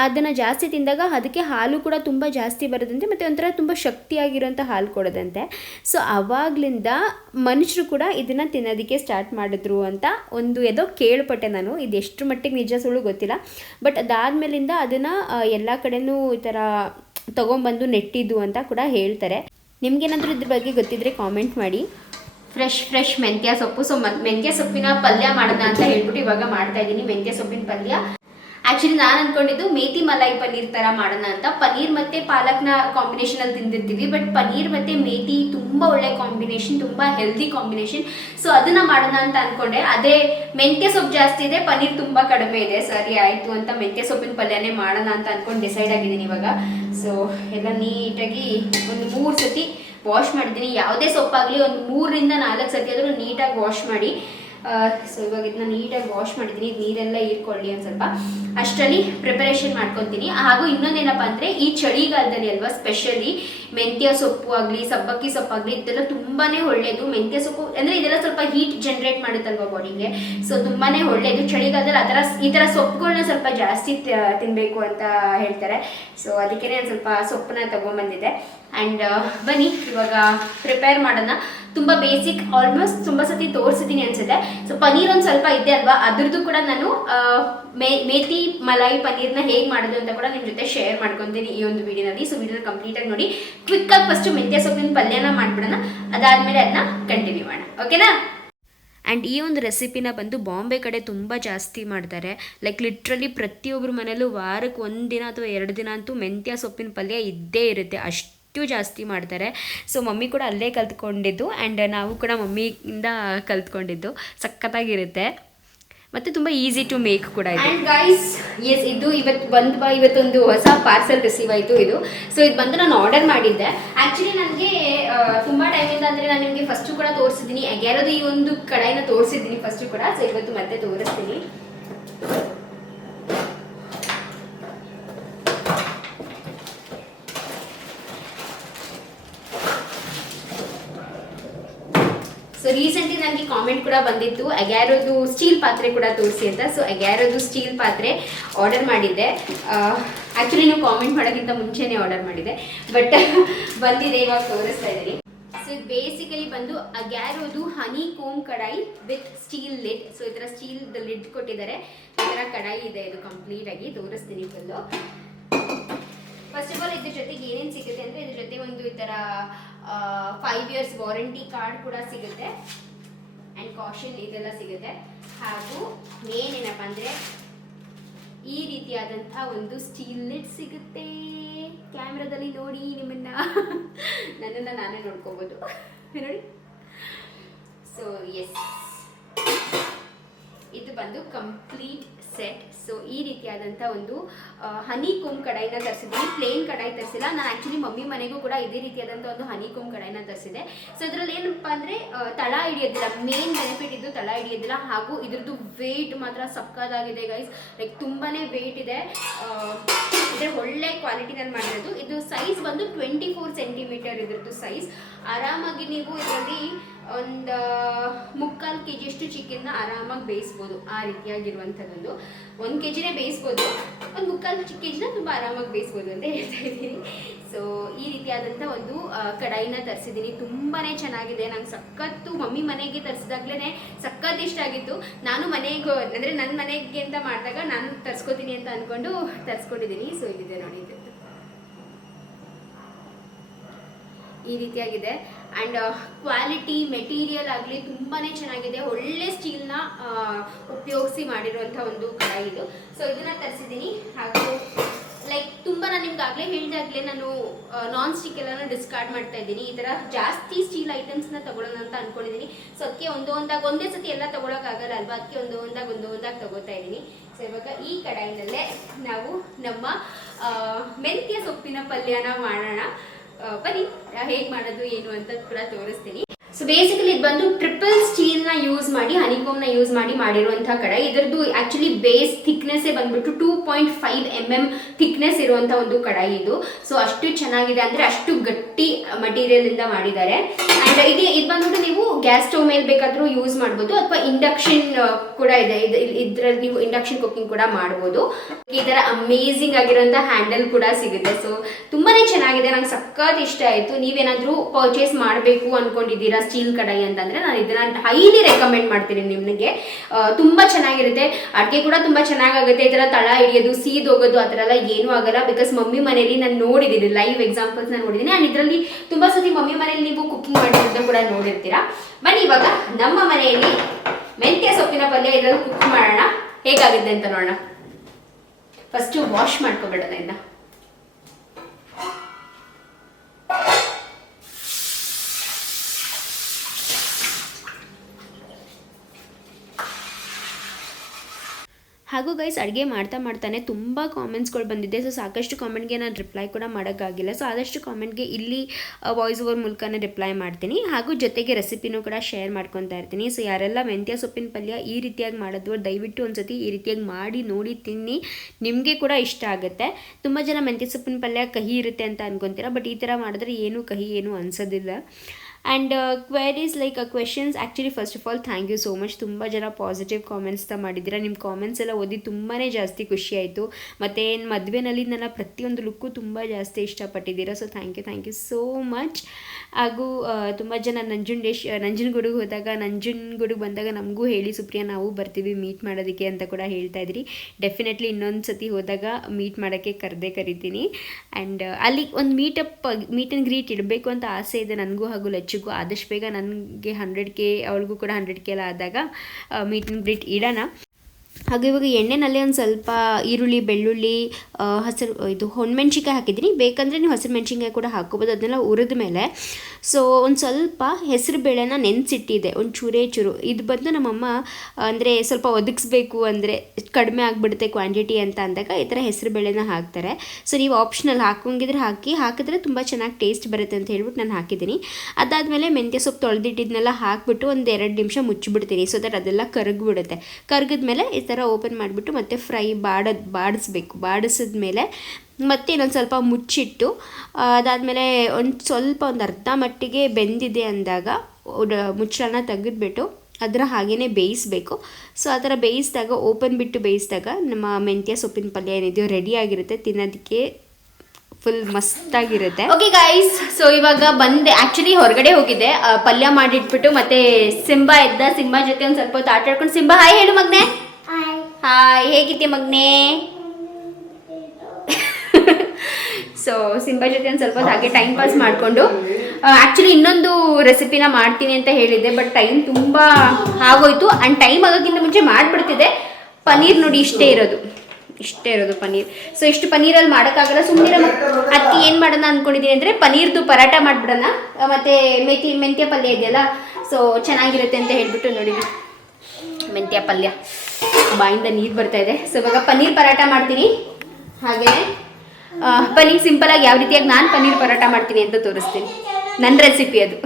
ಅದನ್ನು ಜಾಸ್ತಿ ತಿಂದಾಗ ಅದಕ್ಕೆ ಹಾಲು ಕೂಡ ತುಂಬ ಜಾಸ್ತಿ ಬರೋದಂತೆ, ಮತ್ತು ಒಂಥರ ತುಂಬ ಶಕ್ತಿಯಾಗಿರೋಂಥ ಹಾಲು ಕೊಡೋದಂತೆ. ಸೊ ಆವಾಗಲಿಂದ ಮನುಷ್ಯರು ಕೂಡ ಇದನ್ನು ತಿನ್ನೋದಕ್ಕೆ ಸ್ಟಾರ್ಟ್ ಮಾಡಿದ್ರು ಅಂತ ಒಂದು ಏನೋ ಕೇಳ್ಪಟ್ಟೆ ನಾನು. ಇದು ಎಷ್ಟು ಮಟ್ಟಿಗೆ ನಿಜ ಸುಳ್ಳು ಗೊತ್ತಿಲ್ಲ. ಬಟ್ ಅದಾದಮೇಲಿಂದ ಅದನ್ನು ಎಲ್ಲ ಕಡೆನೂ ಈ ಥರ ತೊಗೊಂಬಂದು ನೆಟ್ಟಿದ್ದು ಅಂತ ಕೂಡ ಹೇಳ್ತಾರೆ. ನಿಮ್ಗೇನಾದರೂ ಇದ್ರ ಬಗ್ಗೆ ಗೊತ್ತಿದ್ರೆ ಕಾಮೆಂಟ್ ಮಾಡಿ. ಫ್ರೆಶ್ ಮೆಂತ್ಯ ಸೊಪ್ಪು. ಸೊ ಮೆಂತ್ಯ ಸೊಪ್ಪಿನ ಪಲ್ಯ ಮಾಡೋಣ ಅಂತ ಹೇಳ್ಬಿಟ್ಟು ಇವಾಗ ಮಾಡ್ತಾ ಇದ್ದೀನಿ. ಮೆಂತ್ಯ ಸೊಪ್ಪಿನ ಪಲ್ಯ. ಆ್ಯಕ್ಚುಲಿ ನಾನು ಅಂದ್ಕೊಂಡಿದ್ದು ಮೇಥಿ ಮಲೈ ಪನ್ನೀರ್ ಥರ ಮಾಡೋಣ ಅಂತ. ಪನ್ನೀರ್ ಮತ್ತು ಪಾಲಕ್ನ ಕಾಂಬಿನೇಷನಲ್ಲಿ ತಿಂದಿರ್ತೀವಿ. ಬಟ್ ಪನ್ನೀರ್ ಮತ್ತು ಮೇಥಿ ತುಂಬ ಒಳ್ಳೆ ಕಾಂಬಿನೇಷನ್, ತುಂಬ ಹೆಲ್ದಿ ಕಾಂಬಿನೇಷನ್. ಸೊ ಅದನ್ನು ಮಾಡೋಣ ಅಂತ ಅಂದ್ಕೊಂಡೆ. ಅದೇ ಮೆಂತ್ಯ ಸೊಪ್ಪು ಜಾಸ್ತಿ ಇದೆ, ಪನ್ನೀರ್ ತುಂಬ ಕಡಿಮೆ ಇದೆ. ಸರಿ ಆಯಿತು ಅಂತ ಮೆಂತ್ಯ ಸೊಪ್ಪಿನ ಪಲ್ಯನೇ ಮಾಡೋಣ ಅಂತ ಅಂದ್ಕೊಂಡು ಡಿಸೈಡ್ ಆಗಿದ್ದೀನಿ ಇವಾಗ. ಸೊ ಎಲ್ಲ ನೀಟಾಗಿ ಒಂದು 3 ಸತಿ ವಾಶ್ ಮಾಡಿದ್ದೀನಿ. ಯಾವುದೇ ಸೊಪ್ಪಾಗಲಿ ಒಂದು 3 ರಿಂದ 4 ಸತಿ ಆದರೂ ನೀಟಾಗಿ ವಾಶ್ ಮಾಡಿ ಸೊ ಇವಾಗ ಇದನ್ನ ನೀಟಾಗಿ ವಾಶ್ ಮಾಡಿದ್ದೀನಿ, ಇದು ನೀರೆಲ್ಲ ಹೀರ್ಕೊಳ್ಳಿ ಒಂದು ಸ್ವಲ್ಪ, ಅಷ್ಟರಲ್ಲಿ ಪ್ರಿಪರೇಷನ್ ಮಾಡ್ಕೊತೀನಿ. ಹಾಗೂ ಇನ್ನೊಂದೇನಪ್ಪ ಅಂದರೆ ಈ ಚಳಿಗಾಲದಲ್ಲಿ ಅಲ್ವಾ ಸ್ಪೆಷಲಿ ಮೆಂತ್ಯ ಸೊಪ್ಪು ಆಗಲಿ ಸಬ್ಬಕ್ಕಿ ಸೊಪ್ಪಾಗಲಿ ಇದೆಲ್ಲ ತುಂಬಾ ಒಳ್ಳೆಯದು. ಮೆಂತ್ಯ ಸೊಪ್ಪು ಅಂದರೆ ಇದೆಲ್ಲ ಸ್ವಲ್ಪ ಹೀಟ್ ಜನ್ರೇಟ್ ಮಾಡುತ್ತಲ್ವ ಬಾಡಿಗೆ, ಸೊ ತುಂಬಾ ಒಳ್ಳೆಯದು. ಚಳಿಗಾಲದಲ್ಲಿ ಈ ಥರ ಸೊಪ್ಪುಗಳನ್ನ ಸ್ವಲ್ಪ ಜಾಸ್ತಿ ತಿನ್ನಬೇಕು ಅಂತ ಹೇಳ್ತಾರೆ. ಸೊ ಅದಕ್ಕೆ ನಾನು ಸ್ವಲ್ಪ ಸೊಪ್ಪನ್ನ ತೊಗೊಂಬಂದಿದ್ದೆ. ಆ್ಯಂಡ್ ಬನ್ನಿ ಇವಾಗ ಪ್ರಿಪೇರ್ ಮಾಡೋಣ. ತುಂಬ ಬೇಸಿಕ್, ಆಲ್ಮೋಸ್ಟ್ ತುಂಬ ಸತಿ ತೋರಿಸಿದ್ದೀನಿ ಅನ್ಸುತ್ತೆ. ಸೊ ಪನ್ನೀರ್ ಒಂದು ಸ್ವಲ್ಪ ಇದೆ ಅಲ್ವಾ, ಅದ್ರದ್ದು ಕೂಡ ನಾನು ಮೇಥಿ ಮಲಾಯಿ ಪನ್ನೀರ್ನ ಹೇಗೆ ಮಾಡೋದು ಅಂತ ಕೂಡ ನಿಮ್ಮ ಜೊತೆ ಶೇರ್ ಮಾಡ್ಕೊತೀನಿ ಈ ಒಂದು ವಿಡಿಯೋನಲ್ಲಿ. ಸೊ ವಿಡಿಯೋನ ಕಂಪ್ಲೀಟಾಗಿ ನೋಡಿ. ಕ್ವಿಕ್ಕಾಗಿ ಫಸ್ಟು ಮೆಂತ್ಯ ಸೊಪ್ಪಿನ ಪಲ್ಯನ ಮಾಡಿಬಿಡೋಣ, ಅದಾದಮೇಲೆ ಅದನ್ನ ಕಂಟಿನ್ಯೂ ಮಾಡೋಣ, ಓಕೆನಾ? ಆ್ಯಂಡ್ ಈ ಒಂದು ರೆಸಿಪಿನ ಬಂದು ಬಾಂಬೆ ಕಡೆ ತುಂಬ ಜಾಸ್ತಿ ಮಾಡ್ತಾರೆ. ಲೈಕ್ ಲಿಟ್ರಲಿ ಪ್ರತಿಯೊಬ್ಬರ ಮನೇಲೂ ವಾರಕ್ಕೆ 1 ದಿನ ಅಥವಾ 2 ದಿನ ಅಂತೂ ಮೆಂತ್ಯ ಸೊಪ್ಪಿನ ಪಲ್ಯ ಇದ್ದೇ ಇರುತ್ತೆ, ಅಷ್ಟು ಜಾಸ್ತಿ ಮಾಡ್ತಾರೆ. ಸೊ ಮಮ್ಮಿ ಕೂಡ ಅಲ್ಲೇ ಕಲ್ತ್ಕೊಂಡಿದ್ದು ಆ್ಯಂಡ್ ನಾವು ಕೂಡ ಮಮ್ಮಿಯಿಂದ ಕಲ್ತ್ಕೊಂಡಿದ್ದು. ಸಖತ್ತಾಗಿರುತ್ತೆ ಮತ್ತು ತುಂಬ ಈಸಿ ಟು ಮೇಕ್ ಕೂಡ ಇದೆ. ಆ್ಯಂಡ್ ಗೈಸ್ ಎಸ್, ಇದು ಇವತ್ತೊಂದು ಹೊಸ ಪಾರ್ಸೆಲ್ ರಿಸೀವ್ ಆಯಿತು ಇದು. ಸೊ ಇದು ಬಂದು ನಾನು ಆರ್ಡರ್ ಮಾಡಿದ್ದೆ. ಆ್ಯಕ್ಚುಲಿ ನನಗೆ ತುಂಬ ಟೈಮಿಂದ ಅಂದರೆ ನಾನು ನಿಮಗೆ ಫಸ್ಟು ಕೂಡ ತೋರಿಸಿದ್ದೀನಿ, ಯಾರ್ಯಾರದು ಈ ಒಂದು ಕಡಾಯಿನ ತೋರಿಸಿದ್ದೀನಿ ಫಸ್ಟು ಕೂಡ. ಸೊ ಇವತ್ತು ಮತ್ತೆ ತೋರಿಸ್ತೀನಿ. ಸೊ ರೀಸೆಂಟ್ಲಿ ನನಗೆ ಕಾಮೆಂಟ್ ಕೂಡ ಬಂದಿತ್ತು ಅಗ್ಯಾರೋದು ಸ್ಟೀಲ್ ಪಾತ್ರೆ ಕೂಡ ತೋರಿಸಿ ಅಂತ. ಸೊ ಅಗ್ಯಾರೋದು ಸ್ಟೀಲ್ ಪಾತ್ರೆ ಆರ್ಡರ್ ಮಾಡಿದ್ದೆ. ಆ್ಯಕ್ಚುಲಿ ನೀವು ಕಾಮೆಂಟ್ ಮಾಡೋಕ್ಕಿಂತ ಮುಂಚೆನೇ ಆರ್ಡರ್ ಮಾಡಿದ್ದೆ, ಬಟ್ ಬಂದಿದೆ, ಇವಾಗ ತೋರಿಸ್ತಾ ಇದ್ದೀನಿ. ಸೊ ಇದು ಬೇಸಿಕಲಿ ಬಂದು ಅಗ್ಯಾರೋದು ಹನಿ ಕೋಮ್ ಕಡಾಯಿ ವಿತ್ ಸ್ಟೀಲ್ ಲಿಡ್. ಸೊ ಈ ಥರ ಸ್ಟೀಲ್ ಲಿಡ್ ಕೊಟ್ಟಿದ್ದಾರೆ, ಈ ಥರ ಕಡಾಯಿ ಇದೆ. ಇದು ಕಂಪ್ಲೀಟಾಗಿ ತೋರಿಸ್ತೀನಿ ಫುಲ್ಲು. ಫಸ್ಟ್ ಆಫ್ ಆಲ್ ಇದ್ರ ಜೊತೆಗೆ ಏನೇನು ಸಿಗುತ್ತೆ ಅಂದರೆ ಇದ್ರ ಜೊತೆ ಒಂದು ಈ ಥರ 5 years ವಾರಂಟಿ ಕಾರ್ಡ್ ಕೂಡ ಸಿಗುತ್ತೆ ಆ್ಯಂಡ್ ಕಾಷನ್ ಇದೆಲ್ಲ ಸಿಗುತ್ತೆ. ಹಾಗೂ ಏನೇನಪ್ಪ ಅಂದರೆ ಈ ರೀತಿಯಾದಂಥ ಒಂದು ಸ್ಟೀಲ್ ಲಿಡ್ ಸಿಗುತ್ತೆ. ಕ್ಯಾಮ್ರಾದಲ್ಲಿ ನೋಡಿ, ನನ್ನನ್ನು ನಾನೇ ನೋಡ್ಕೋಬೋದು ನೋಡಿ. ಸೊ ಎಸ್, ಇದು ಬಂದು ಕಂಪ್ಲೀಟ್ ಸೆಟ್. ಸೊ ಈ ರೀತಿಯಾದಂಥ ಒಂದು ಹನಿ ಕೋಮ್ ಕಡಾಯಿನ ತರಿಸಿದ್ದೀನಿ, ಪ್ಲೇನ್ ಕಡಾಯಿ ತರಿಸಿಲ್ಲ ನಾನು. ಆ್ಯಕ್ಚುಲಿ ಮಮ್ಮಿ ಮನೆಗೂ ಕೂಡ ಇದೇ ರೀತಿಯಾದಂಥ ಒಂದು ಹನಿ ಕೋಮ್ ಕಡಾಯಿನ ತರಿಸಿದೆ. ಸೊ ಇದರಲ್ಲಿ ಏನಪ್ಪ ಅಂದರೆ ತಳ ಹಿಡಿಯೋದಿಲ್ಲ, ಮೇನ್ ಬೆನಿಫಿಟ್ ಇದು ತಳ ಹಿಡಿಯೋದಿಲ್ಲ. ಹಾಗೂ ಇದ್ರದ್ದು ವೇಟ್ ಮಾತ್ರ ಸಕ್ಕತ್ತಾಗಿದೆ ಗೈಸ್, ಲೈಕ್ ತುಂಬಾ ವೇಟ್ ಇದೆ. ಅಂದರೆ ಒಳ್ಳೆ ಕ್ವಾಲಿಟಿನಲ್ಲಿ ಮಾಡಿರೋದು. ಇದು ಸೈಜ್ ಬಂದು 24 centimeter ಇದ್ರದ್ದು ಸೈಜ್. ಆರಾಮಾಗಿ ನೀವು ಇದರಲ್ಲಿ ಒಂದು 3/4 kg ಚಿಕನ್ನ ಆರಾಮಾಗಿ ಬೇಯಿಸ್ಬೋದು. ಆ ರೀತಿಯಾಗಿರುವಂಥದ್ದೊಂದು 1 kgನೇ ಬೇಯಿಸ್ಬೋದು, ಒಂದು 3/4 kgನ ತುಂಬ ಆರಾಮಾಗಿ ಬೇಯಿಸ್ಬೋದು ಅಂತ ಹೇಳ್ತಾ ಇದ್ದೀನಿ. ಸೊ ಈ ರೀತಿಯಾದಂಥ ಒಂದು ಕಡಾಯಿನ ತರಿಸಿದ್ದೀನಿ, ತುಂಬಾ ಚೆನ್ನಾಗಿದೆ. ನಂಗೆ ಸಖತ್ತು ಮಮ್ಮಿ ಮನೆಗೆ ತರಿಸಿದಾಗ್ಲೇ ಸಖತ್ ಇಷ್ಟ ಆಗಿತ್ತು. ನಾನು ಮನೆಗೆ ಅಂದರೆ ನನ್ನ ಮನೆಗೆ ಅಂತ ಮಾಡಿದಾಗ ನಾನು ತರಿಸ್ಕೊತೀನಿ ಅಂತ ಅಂದ್ಕೊಂಡು ತರಿಸ್ಕೊಂಡಿದ್ದೀನಿ. ಸೊ ಇದಿದೆ ನೋಡಿ, ಇದು ಈ ರೀತಿಯಾಗಿದೆ. ಆ್ಯಂಡ್ ಕ್ವಾಲಿಟಿ ಮೆಟೀರಿಯಲ್ ಆಗಲಿ ತುಂಬಾ ಚೆನ್ನಾಗಿದೆ. ಒಳ್ಳೆ ಸ್ಟೀಲ್ನ ಉಪಯೋಗಿಸಿ ಮಾಡಿರುವಂಥ ಒಂದು ಕಡಾಯಿ ಇದು. ಸೊ ಇದನ್ನು ತರಿಸಿದ್ದೀನಿ. ಹಾಗೂ ಲೈಕ್ ತುಂಬ ನಾನು ನಿಮ್ಗೆ ಆಗಲೇ ಹೇಳಿದಾಗಲೇ ನಾನು ನಾನ್ ಸ್ಟಿಕ್ ಎಲ್ಲನೂ ಡಿಸ್ಕಾರ್ಡ್ ಮಾಡ್ತಾ ಇದ್ದೀನಿ. ಈ ಥರ ಜಾಸ್ತಿ ಸ್ಟೀಲ್ ಐಟಮ್ಸ್ನ ತೊಗೊಳ್ಳೋಣ ಅಂತ ಅಂದ್ಕೊಂಡಿದ್ದೀನಿ. ಸೊ ಅದಕ್ಕೆ ಒಂದೇ ಸತಿ ಎಲ್ಲ ತೊಗೊಳಕ್ಕಾಗಲ್ಲ ಅಲ್ವಾ, ಅದಕ್ಕೆ ಒಂದೊಂದಾಗಿ ತೊಗೋತಾ ಇದ್ದೀನಿ. ಸೊ ಇವಾಗ ಈ ಕಡಾಯಿನಲ್ಲೇ ನಾವು ನಮ್ಮ ಮೆಂತ್ಯ ಸೊಪ್ಪಿನ ಪಲ್ಯನ ಮಾಡೋಣ. ಬನ್ನಿ ಹೇಗೆ ಮಾಡೋದು ಏನು ಅಂತ ಕೂಡ ತೋರಿಸ್ತೀನಿ. ಸೊ ಬೇಸಿಕಲಿ ಇದು ಬಂದು ಟ್ರಿಪಲ್ ಸ್ಟೀಲ್ನ ಯೂಸ್ ಮಾಡಿ, ಹನಿಕೋಮ್ನ ಯೂಸ್ ಮಾಡಿರುವಂಥ ಕಡಾಯಿ. ಇದರದ್ದು ಆ್ಯಕ್ಚುಲಿ ಬೇಸ್ ಥಿಕ್ನೆಸ್ಸೇ ಬಂದ್ಬಿಟ್ಟು 2.5 mm ಥಿಕ್ನೆಸ್ ಇರುವಂಥ ಒಂದು ಕಡಾಯಿ ಇದು. ಸೊ ಅಷ್ಟು ಚೆನ್ನಾಗಿದೆ, ಅಂದರೆ ಅಷ್ಟು ಗಟ್ಟಿ ಮಟೀರಿಯಲಿಂದ ಮಾಡಿದ್ದಾರೆ. ಆ್ಯಂಡ್ ಇದು ಬಂದ್ಬಿಟ್ಟು ನೀವು ಗ್ಯಾಸ್ ಸ್ಟವ್ ಮೇಲೆ ಬೇಕಾದರೂ ಯೂಸ್ ಮಾಡ್ಬೋದು, ಅಥವಾ ಇಂಡಕ್ಷನ್ ಕೂಡ ಇದೆ. ಇದರಲ್ಲಿ ನೀವು ಇಂಡಕ್ಷನ್ ಕುಕ್ಕಿಂಗ್ ಕೂಡ ಮಾಡ್ಬೋದು. ಈ ಥರ ಅಮೇಝಿಂಗ್ ಆಗಿರೋಂಥ ಹ್ಯಾಂಡಲ್ ಕೂಡ ಸಿಗುತ್ತೆ. ಸೊ ತುಂಬಾ ಚೆನ್ನಾಗಿದೆ, ನಂಗೆ ಸಖತ್ ಇಷ್ಟ ಆಯಿತು. ನೀವೇನಾದರೂ ಪರ್ಚೇಸ್ ಮಾಡಬೇಕು ಅಂದ್ಕೊಂಡಿದ್ದೀರಾ ಸ್ಟೀಲ್ ಕಡಾಯಿ ಅಂತಂದರೆ ನಾನು ಇದನ್ನು ಹೈಲಿ ರೆಕಮೆಂಡ್ ಮಾಡ್ತೀನಿ ನಿಮಗೆ. ತುಂಬ ಚೆನ್ನಾಗಿರುತ್ತೆ, ಅಡುಗೆ ಕೂಡ ತುಂಬ ಚೆನ್ನಾಗಾಗುತ್ತೆ. ಈ ಥರ ತಳ ಹಿಡಿಯೋದು, ಸೀದೋಗೋದು ಆ ಥರ ಎಲ್ಲ ಏನೂ ಆಗಲ್ಲ. ಬಿಕಾಸ್ ಮಮ್ಮಿ ಮನೇಲಿ ನಾನು ನೋಡಿದ್ದೀನಿ, ಲೈವ್ ಎಕ್ಸಾಂಪಲ್ಸ್ನ ನೋಡಿದ್ದೀನಿ. ಆ್ಯಂಡ್ ಇದರಲ್ಲಿ ತುಂಬ ಸತಿ ಮಮ್ಮಿ ಮನೇಲಿ ನೀವು ಕುಕಿಂಗ್ ಮಾಡಿರೋದನ್ನ ಕೂಡ ನೋಡಿರ್ತೀರಾ. ಬನ್ನಿ ಇವಾಗ ನಮ್ಮ ಮನೆಯಲ್ಲಿ ಮೆಂತ್ಯ ಸೊಪ್ಪಿನ ಪಲ್ಯ ಇದರಲ್ಲಿ ಕುಕ್ ಮಾಡೋಣ, ಹೇಗಾಗಿದೆ ಅಂತ ನೋಡೋಣ. ಫಸ್ಟು ವಾಶ್ ಮಾಡ್ಕೊಬೇಡೋಣ ಇದನ್ನ. ಹಾಗೂ ಗೈಸ್ ಅಡುಗೆ ಮಾಡ್ತಾನೆ ತುಂಬ ಕಾಮೆಂಟ್ಸ್ಗಳು ಬಂದಿದೆ. ಸೊ ಸಾಕಷ್ಟು ಕಾಮೆಂಟ್ಗೆ ನಾನು ರಿಪ್ಲೈ ಕೂಡ ಮಾಡೋಕ್ಕಾಗಿಲ್ಲ. ಸೊ ಆದಷ್ಟು ಕಾಮೆಂಟ್ಗೆ ಇಲ್ಲಿ ವಾಯ್ಸ್ ಓವರ್ ಮೂಲಕನೇ ರಿಪ್ಲೈ ಮಾಡ್ತೀನಿ. ಹಾಗೂ ಜೊತೆಗೆ ರೆಸಿಪಿನೂ ಕೂಡ ಶೇರ್ ಮಾಡ್ಕೊತಾ ಇರ್ತೀನಿ. ಸೊ ಯಾರೆಲ್ಲ ಮೆಂತ್ಯ ಸೊಪ್ಪಿನ ಪಲ್ಯ ಈ ರೀತಿಯಾಗಿ ಮಾಡೋದು ದಯವಿಟ್ಟು ಒಂದ್ಸತಿ ಈ ರೀತಿಯಾಗಿ ಮಾಡಿ ನೋಡಿ ತಿನ್ನಿ, ನಿಮಗೆ ಕೂಡ ಇಷ್ಟ ಆಗುತ್ತೆ. ತುಂಬ ಜನ ಮೆಂತ್ಯ ಸೊಪ್ಪಿನ ಪಲ್ಯ ಕಹಿ ಇರುತ್ತೆ ಅಂತ ಅನ್ಕೊತೀರಾ, ಬಟ್ ಈ ಥರ ಮಾಡಿದ್ರೆ ಏನೂ ಕಹಿ ಏನೂ ಅನ್ಸೋದಿಲ್ಲ. And queries like questions actually first of all thank you so much. ತುಂಬ ಜನ ಪಾಸಿಟಿವ್ ಕಾಮೆಂಟ್ಸ್ನ ಮಾಡಿದ್ದೀರಾ. ನಿಮ್ಮ ಕಾಮೆಂಟ್ಸ್ ಎಲ್ಲ ಓದಿ ತುಂಬಾ ಜಾಸ್ತಿ ಖುಷಿ ಆಯಿತು. ಮತ್ತು ಮದುವೆನಲ್ಲಿ ನನ್ನ ಪ್ರತಿಯೊಂದು ಲುಕ್ಕು ತುಂಬ ಜಾಸ್ತಿ ಇಷ್ಟಪಟ್ಟಿದ್ದೀರಾ. So thank you so much. ಹಾಗೂ ತುಂಬ ಜನ ನಂಜನಗೂಡಿಗೆ ಹೋದಾಗ ನಂಜನಗೂಡಿಗೆ ಬಂದಾಗ ನಮಗೂ ಹೇಳಿ ಸುಪ್ರಿಯಾ ನಾವು ಬರ್ತೀವಿ ಮೀಟ್ ಮಾಡೋದಕ್ಕೆ ಅಂತ ಕೂಡ ಹೇಳ್ತಾ ಇದ್ರಿ. ಡೆಫಿನೆಟ್ಲಿ ಇನ್ನೊಂದು ಸತಿ ಹೋದಾಗ ಮೀಟ್ ಮಾಡೋಕ್ಕೆ ಕರಿತೀನಿ. ಆ್ಯಂಡ್ ಅಲ್ಲಿ ಒಂದು ಮೀಟ್ ಆ್ಯಂಡ್ ಗ್ರೀಟ್ ಇಡಬೇಕು ಅಂತ ಆಸೆ ಇದೆ ನನಗೂ ಹಾಗೂ ಲಚ್ಚು. ಆದಷ್ಟು ಬೇಗ ನನಗೆ 100K ಅವಳಿಗೂ ಕೂಡ 100K ಎಲ್ಲ ಆದಾಗ ಮೀಟ್ ಆ್ಯಂಡ್ ಗ್ರೀಟ್ ಇಡೋಣ. ಹಾಗೆ ಇವಾಗ ಎಣ್ಣೆನಲ್ಲಿ ಒಂದು ಸ್ವಲ್ಪ ಈರುಳ್ಳಿ, ಬೆಳ್ಳುಳ್ಳಿ, ಹಸಿರು ಇದು ಹೊಣಮೆಣ್ಸಿನ್ಕಾಯಿ ಹಾಕಿದ್ದೀನಿ. ಬೇಕಂದರೆ ನೀವು ಹಸಿರು ಮೆಣಸಿನ್ಕಾಯಿ ಕೂಡ ಹಾಕೋಬೋದು. ಅದನ್ನೆಲ್ಲ ಹುರಿದ ಮೇಲೆ ಸೊ ಒಂದು ಸ್ವಲ್ಪ ಹೆಸರು ಬೇಳೆನ ನೆನೆಸಿಟ್ಟಿದೆ, ಒಂದು ಚೂರು. ಇದು ಬಂದು ನಮ್ಮಮ್ಮ ಅಂದರೆ ಸ್ವಲ್ಪ ಒದಗಿಸ್ಬೇಕು, ಅಂದರೆ ಕಡಿಮೆ ಆಗಿಬಿಡುತ್ತೆ ಕ್ವಾಂಟಿಟಿ ಅಂತ ಅಂದಾಗ ಈ ಥರ ಹೆಸರು ಬೇಳೆನ ಹಾಕ್ತಾರೆ. ಸೊ ನೀವು ಆಪ್ಷನಲ್ ಹಾಕೋಂಗಿದ್ರೆ ಹಾಕಿದ್ರೆ ತುಂಬ ಚೆನ್ನಾಗಿ ಟೇಸ್ಟ್ ಬರುತ್ತೆ ಅಂತ ಹೇಳ್ಬಿಟ್ಟು ನಾನು ಹಾಕಿದ್ದೀನಿ. ಅದಾದಮೇಲೆ ಮೆಂತ್ಯ ಸೊಪ್ಪು ತೊಳೆದಿಟ್ಟಿದ್ನೆಲ್ಲ ಹಾಕಿಬಿಟ್ಟು ಒಂದು 2 ನಿಮಿಷ ಮುಚ್ಚಿಬಿಡ್ತೀನಿ. ಸೊ ದಟ್ ಅದೆಲ್ಲ ಕರಗಿಬಿಡುತ್ತೆ. ಕರಗಿದ್ಮೇಲೆ ಈ ಥರ ಓಪನ್ ಮಾಡಿಬಿಟ್ಟು ಮತ್ತೆ ಫ್ರೈ ಬಾಡಿಸಿದ್ಮೇಲೆ ಮತ್ತೆ ಇನ್ನೊಂದು ಸ್ವಲ್ಪ ಮುಚ್ಚಿಟ್ಟು ಅದಾದಮೇಲೆ ಒಂದು ಅರ್ಧ ಮಟ್ಟಿಗೆ ಬೆಂದಿದೆ ಅಂದಾಗ ಮುಚ್ಚಳನ ತೆಗೆದ್ಬಿಟ್ಟು ಅದರ ಹಾಗೇ ಬೇಯಿಸಬೇಕು. ಸೊ ಆ ಥರ ಬೇಯಿಸಿದಾಗ ನಮ್ಮ ಮೆಂತ್ಯ ಸೊಪ್ಪಿನ ಪಲ್ಯ ಏನಿದೆಯೋ ರೆಡಿಯಾಗಿರುತ್ತೆ. ತಿನ್ನೋದಕ್ಕೆ ಫುಲ್ ಮಸ್ತಾಗಿರುತ್ತೆ. ಓಕೆ ಗೈಸ್, ಸೊ ಇವಾಗ ಬಂದೆ. ಆ್ಯಕ್ಚುಲಿ ಹೊರಗಡೆ ಹೋಗಿದ್ದೆ ಪಲ್ಯ ಮಾಡಿಟ್ಬಿಟ್ಟು. ಮತ್ತೆ ಸಿಂಬಾ ಜೊತೆ ಒಂದು ಸ್ವಲ್ಪ ಹೊತ್ತು ಆಟ ಆಡ್ಕೊಂಡು. ಸಿಂಬಾ ಹಾಯ್ ಹೇಳು ಮಗ್ನೆ. ಹಾಯ್, ಹೇಗಿದ್ದೆ ಮಗ್ನೆ? ಸೊ ಸಿಂಬಾ ಜೊತೆ ಒಂದು ಸ್ವಲ್ಪ ಹಾಗೆ ಟೈಮ್ ಪಾಸ್ ಮಾಡಿಕೊಂಡು ಆ್ಯಕ್ಚುಲಿ ಇನ್ನೊಂದು ರೆಸಿಪಿನ ಮಾಡ್ತೀನಿ ಅಂತ ಹೇಳಿದ್ದೆ, ಬಟ್ ಟೈಮ್ ತುಂಬ ಆಗೋಯ್ತು. ಆ್ಯಂಡ್ ಟೈಮ್ ಆಗೋಕ್ಕಿಂತ ಮುಂಚೆ ಮಾಡಿಬಿಡ್ತಿದ್ದೆ. ಪನ್ನೀರ್ ನೋಡಿ ಇಷ್ಟೇ ಇರೋದು ಪನ್ನೀರ್. ಸೊ ಇಷ್ಟು ಪನ್ನೀರಲ್ಲಿ ಮಾಡೋಕ್ಕಾಗಲ್ಲ, ಸುಮ್ಮನೆ ಅತ್ತಿ ಏನು ಮಾಡೋಣ ಅಂದ್ಕೊಂಡಿದ್ದೀನಿ ಅಂದರೆ ಪನ್ನೀರ್ದು ಪರಾಟ ಮಾಡಿಬಿಡೋಣ. ಮತ್ತು ಮೆಂತ್ಯ ಪಲ್ಯ ಇದೆಯಲ್ಲ, ಸೊ ಚೆನ್ನಾಗಿರುತ್ತೆ ಅಂತ ಹೇಳ್ಬಿಟ್ಟು ನೋಡಿ ಮೆಂತ್ಯ ಪಲ್ಯ ಬಾಯಿಂದ ನೀರು ಬರ್ತಾ ಇದೆ. ಸೊ ಇವಾಗ ಪನ್ನೀರ್ ಪರಾಟ ಮಾಡ್ತೀನಿ. ಹಾಗೆಯೇ ಪನ್ನೀರ್ ಸಿಂಪಲಾಗಿ ಯಾವ ರೀತಿಯಾಗಿ ನಾನು ಪನ್ನೀರ್ ಪರಾಟ ಮಾಡ್ತೀನಿ ಅಂತ ತೋರಿಸ್ತೀನಿ. ನನ್ನ ರೆಸಿಪಿ ಅದು.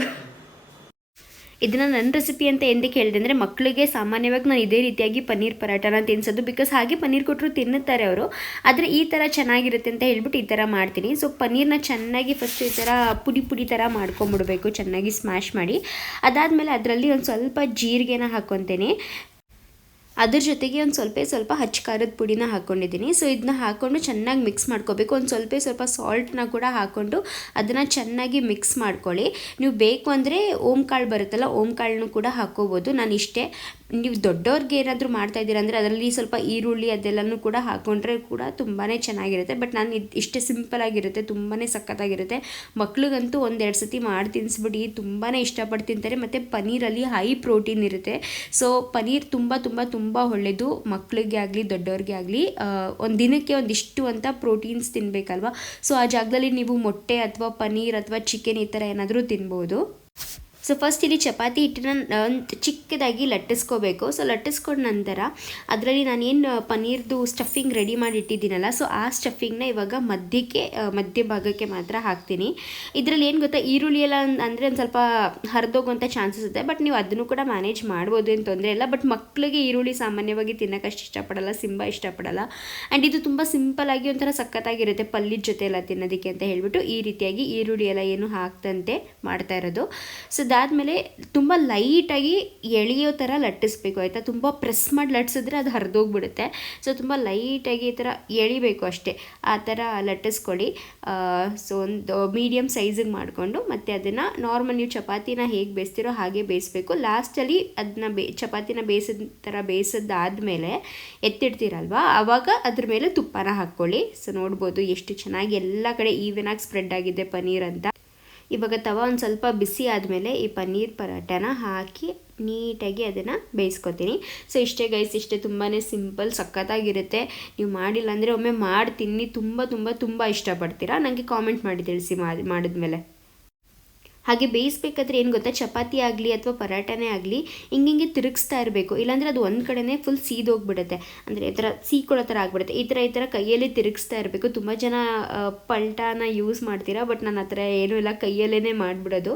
ಇದನ್ನು ನನ್ನ ರೆಸಿಪಿ ಅಂತ ಎಂದಕ್ಕೆ ಹೇಳಿದೆ ಅಂದರೆ ಮಕ್ಕಳಿಗೆ ಸಾಮಾನ್ಯವಾಗಿ ನಾನು ಇದೇ ರೀತಿಯಾಗಿ ಪನ್ನೀರ್ ಪರಾಟನ ತಿನ್ನಿಸೋದು. ಬಿಕಾಸ್ ಹಾಗೆ ಪನ್ನೀರ್ ಕೊಟ್ಟರು ತಿನ್ನುತ್ತಾರೆ ಅವರು. ಆದರೆ ಈ ಥರ ಚೆನ್ನಾಗಿರುತ್ತೆ ಅಂತ ಹೇಳ್ಬಿಟ್ಟು ಈ ಥರ ಮಾಡ್ತೀನಿ. ಸೊ ಪನ್ನೀರ್ನ ಚೆನ್ನಾಗಿ ಫಸ್ಟ್ ಈ ಥರ ಪುಡಿ ಥರ ಮಾಡ್ಕೊಂಬಿಡ್ಬೇಕು, ಚೆನ್ನಾಗಿ ಸ್ಮ್ಯಾಶ್ ಮಾಡಿ. ಅದಾದಮೇಲೆ ಅದರಲ್ಲಿ ಒಂದು ಸ್ವಲ್ಪ ಜೀರಿಗೆನ ಹಾಕ್ಕೊತೀನಿ. ಅದ್ರ ಜೊತೆಗೆ ಒಂದು ಸ್ವಲ್ಪ ಹಚ್ಚ ಖಾರದ ಪುಡಿನ ಹಾಕ್ಕೊಂಡಿದ್ದೀನಿ. ಸೊ ಇದನ್ನ ಹಾಕ್ಕೊಂಡು ಚೆನ್ನಾಗಿ ಮಿಕ್ಸ್ ಮಾಡ್ಕೋಬೇಕು. ಒಂದು ಸ್ವಲ್ಪ ಸಾಲ್ಟ್ನ ಕೂಡ ಹಾಕ್ಕೊಂಡು ಅದನ್ನು ಚೆನ್ನಾಗಿ ಮಿಕ್ಸ್ ಮಾಡ್ಕೊಳ್ಳಿ. ನೀವು ಬೇಕು ಅಂದರೆ ಓಂಕಾಳು ಬರುತ್ತಲ್ಲ, ಓಂಕಾಳನ್ನು ಕೂಡ ಹಾಕ್ಕೋಬೋದು. ನಾನು ಇಷ್ಟೇ. ನೀವು ದೊಡ್ಡವ್ರಿಗೆ ಏನಾದರೂ ಮಾಡ್ತಾಯಿದ್ದೀರಾ ಅಂದರೆ ಅದರಲ್ಲಿ ಸ್ವಲ್ಪ ಈರುಳ್ಳಿ ಅದೆಲ್ಲನೂ ಕೂಡ ಹಾಕ್ಕೊಂಡ್ರೆ ಕೂಡ ತುಂಬಾ ಚೆನ್ನಾಗಿರುತ್ತೆ. ಬಟ್ ನಾನು ಇಷ್ಟೇ ಸಿಂಪಲಾಗಿರುತ್ತೆ, ತುಂಬಾ ಸಖತ್ತಾಗಿರುತ್ತೆ. ಮಕ್ಳಿಗಂತೂ 1-2 ಸತಿ ಮಾಡಿ ತಿನ್ನಿಸ್ಬಿಟ್ಟು ತುಂಬಾ ಇಷ್ಟಪಟ್ಟು ತಿಂತಾರೆ. ಮತ್ತು ಪನ್ನೀರಲ್ಲಿ ಹೈ ಪ್ರೋಟೀನ್ ಇರುತ್ತೆ. ಸೊ ಪನ್ನೀರ್ ತುಂಬ ಒಳ್ಳೆಯದು, ಮಕ್ಕಳಿಗೆ ಆಗಲಿ ದೊಡ್ಡವ್ರಿಗೆ ಆಗಲಿ. ಒಂದು ದಿನಕ್ಕೆ ಒಂದಿಷ್ಟು ಅಂತ ಪ್ರೋಟೀನ್ಸ್ ತಿನ್ನಬೇಕಲ್ವ. ಸೊ ಆ ಜಾಗದಲ್ಲಿ ನೀವು ಮೊಟ್ಟೆ ಅಥವಾ ಪನ್ನೀರ್ ಅಥವಾ ಚಿಕನ್ ಈ ಥರ ಏನಾದರೂ ತಿನ್ಬೋದು. ಸೊ ಫಸ್ಟ್ ಇಲ್ಲಿ ಚಪಾತಿ ಹಿಟ್ಟನ್ನ ಚಿಕ್ಕದಾಗಿ ಲಟ್ಟಿಸ್ಕೋಬೇಕು. ಸೊ ಲಟ್ಟಿಸ್ಕೊಂಡ ನಂತರ ಅದರಲ್ಲಿ ನಾನೇನು ಪನ್ನೀರ್ದು ಸ್ಟಫಿಂಗ್ ರೆಡಿ ಮಾಡಿ ಇಟ್ಟಿದ್ದೀನಲ್ಲ, ಸೊ ಆ ಸ್ಟಫಿಂಗ್ನ ಇವಾಗ ಮಧ್ಯ ಭಾಗಕ್ಕೆ ಮಾತ್ರ ಹಾಕ್ತೀನಿ. ಇದರಲ್ಲಿ ಏನು ಗೊತ್ತಾ, ಈರುಳ್ಳಿ ಎಲ್ಲ ಅಂದರೆ ಒಂದು ಸ್ವಲ್ಪ ಹರಿದೋಗುವಂಥ ಚಾನ್ಸಸ್ ಇದೆ. ಬಟ್ ನೀವು ಅದನ್ನು ಕೂಡ ಮ್ಯಾನೇಜ್ ಮಾಡ್ಬೋದು, ಏನು ತೊಂದರೆ ಇಲ್ಲ. ಬಟ್ ಮಕ್ಕಳಿಗೆ ಈರುಳ್ಳಿ ಸಾಮಾನ್ಯವಾಗಿ ತಿನ್ನೋಕ್ಕಷ್ಟು ಇಷ್ಟಪಡಲ್ಲ, ಸಿಂಬಾ ಇಷ್ಟಪಡಲ್ಲ. ಆ್ಯಂಡ್ ಇದು ತುಂಬ ಸಿಂಪಲಾಗಿ ಒಂಥರ ಸಖತ್ತಾಗಿರುತ್ತೆ ಪಲ್ಯದ ಜೊತೆ ಎಲ್ಲ ತಿನ್ನೋದಕ್ಕೆ ಅಂತ ಹೇಳ್ಬಿಟ್ಟು ಈ ರೀತಿಯಾಗಿ ಈರುಳ್ಳಿ ಎಲ್ಲ ಏನು ಹಾಕ್ದಂತೆ ಮಾಡ್ತಾ ಇರೋದು. ಸೊ ಅದಾದಮೇಲೆ ತುಂಬ ಲೈಟಾಗಿ ಎಳೆಯೋ ಥರ ಲಟ್ಟಿಸ್ಬೇಕು, ಆಯಿತಾ. ತುಂಬ ಪ್ರೆಸ್ ಮಾಡಿ ಲಟ್ಟಿಸಿದ್ರೆ ಅದು ಹರಿದೋಗ್ಬಿಡುತ್ತೆ. ಸೊ ತುಂಬ ಲೈಟಾಗಿ ಈ ಥರ ಎಳಿಬೇಕು ಅಷ್ಟೇ, ಆ ಥರ ಲಟ್ಟಿಸ್ಕೊಳ್ಳಿ. ಸೊ ಒಂದು ಮೀಡಿಯಮ್ ಸೈಜಿಗೆ ಮಾಡಿಕೊಂಡು ಮತ್ತು ಅದನ್ನು ನಾರ್ಮಲ್ ನೀವು ಚಪಾತಿನ ಹೇಗೆ ಬೇಯಿಸ್ತೀರೋ ಹಾಗೆ ಬೇಯಿಸ್ಬೇಕು. ಲಾಸ್ಟಲ್ಲಿ ಅದನ್ನ ಚಪಾತಿನ ಬೇಯಿಸಿದ್ದಾದಮೇಲೆ ಎತ್ತಿಡ್ತೀರಲ್ವ, ಆವಾಗ ಅದ್ರ ಮೇಲೆ ತುಪ್ಪನ ಹಾಕ್ಕೊಳ್ಳಿ. ಸೊ ನೋಡ್ಬೋದು ಎಷ್ಟು ಚೆನ್ನಾಗಿ ಎಲ್ಲ ಕಡೆ ಈವನಾಗಿ ಸ್ಪ್ರೆಡ್ ಆಗಿದೆ ಪನ್ನೀರ್ ಅಂತ. ಇವಾಗ ತವ ಒಂದು ಸ್ವಲ್ಪ ಬಿಸಿ ಆದಮೇಲೆ ಈ ಪನ್ನೀರ್ ಪರಾಟನ ಹಾಕಿ ನೀಟಾಗಿ ಅದನ್ನು ಬೇಯಿಸ್ಕೊತೀನಿ. ಸೊ ಇಷ್ಟೇ ಗೈಸ್, ಇಷ್ಟೇ. ತುಂಬಾ ಸಿಂಪಲ್, ಸಖತ್ತಾಗಿರುತ್ತೆ. ನೀವು ಮಾಡಿಲ್ಲ ಅಂದರೆ ಒಮ್ಮೆ ಮಾಡಿ ತಿನ್ನಿ, ತುಂಬ ಇಷ್ಟಪಡ್ತೀರಾ. ನನಗೆ ಕಾಮೆಂಟ್ ಮಾಡಿ ತಿಳಿಸಿ ಮಾಡಿದ್ಮೇಲೆ. ಹಾಗೆ ಬೇಯಿಸ್ಬೇಕಾದ್ರೆ ಏನು ಗೊತ್ತಾ, ಚಪಾತಿ ಆಗಲಿ ಅಥವಾ ಪರಾಟನೇ ಆಗಲಿ ಹಿಂಗೆ ತಿರುಗಿಸ್ತಾ ಇರಬೇಕು, ಇಲ್ಲಾಂದರೆ ಅದು ಒಂದು ಕಡೆನೇ ಫುಲ್ ಸೀದೋಗ್ಬಿಡುತ್ತೆ, ಅಂದರೆ ಈ ಥರ ಸೀಕೊಳ್ಳೋ ಥರ ಆಗಿಬಿಡುತ್ತೆ. ಈ ಥರ ಕೈಯಲ್ಲಿ ತಿರುಗಿಸ್ತಾ ಇರಬೇಕು. ತುಂಬ ಜನ ಪಲ್ಟಾನ ಯೂಸ್ ಮಾಡ್ತೀರಾ, ಬಟ್ ನಾನು ಆ ಥರ ಏನೂ ಇಲ್ಲ, ಕೈಯಲ್ಲೇ ಮಾಡಿಬಿಡೋದು.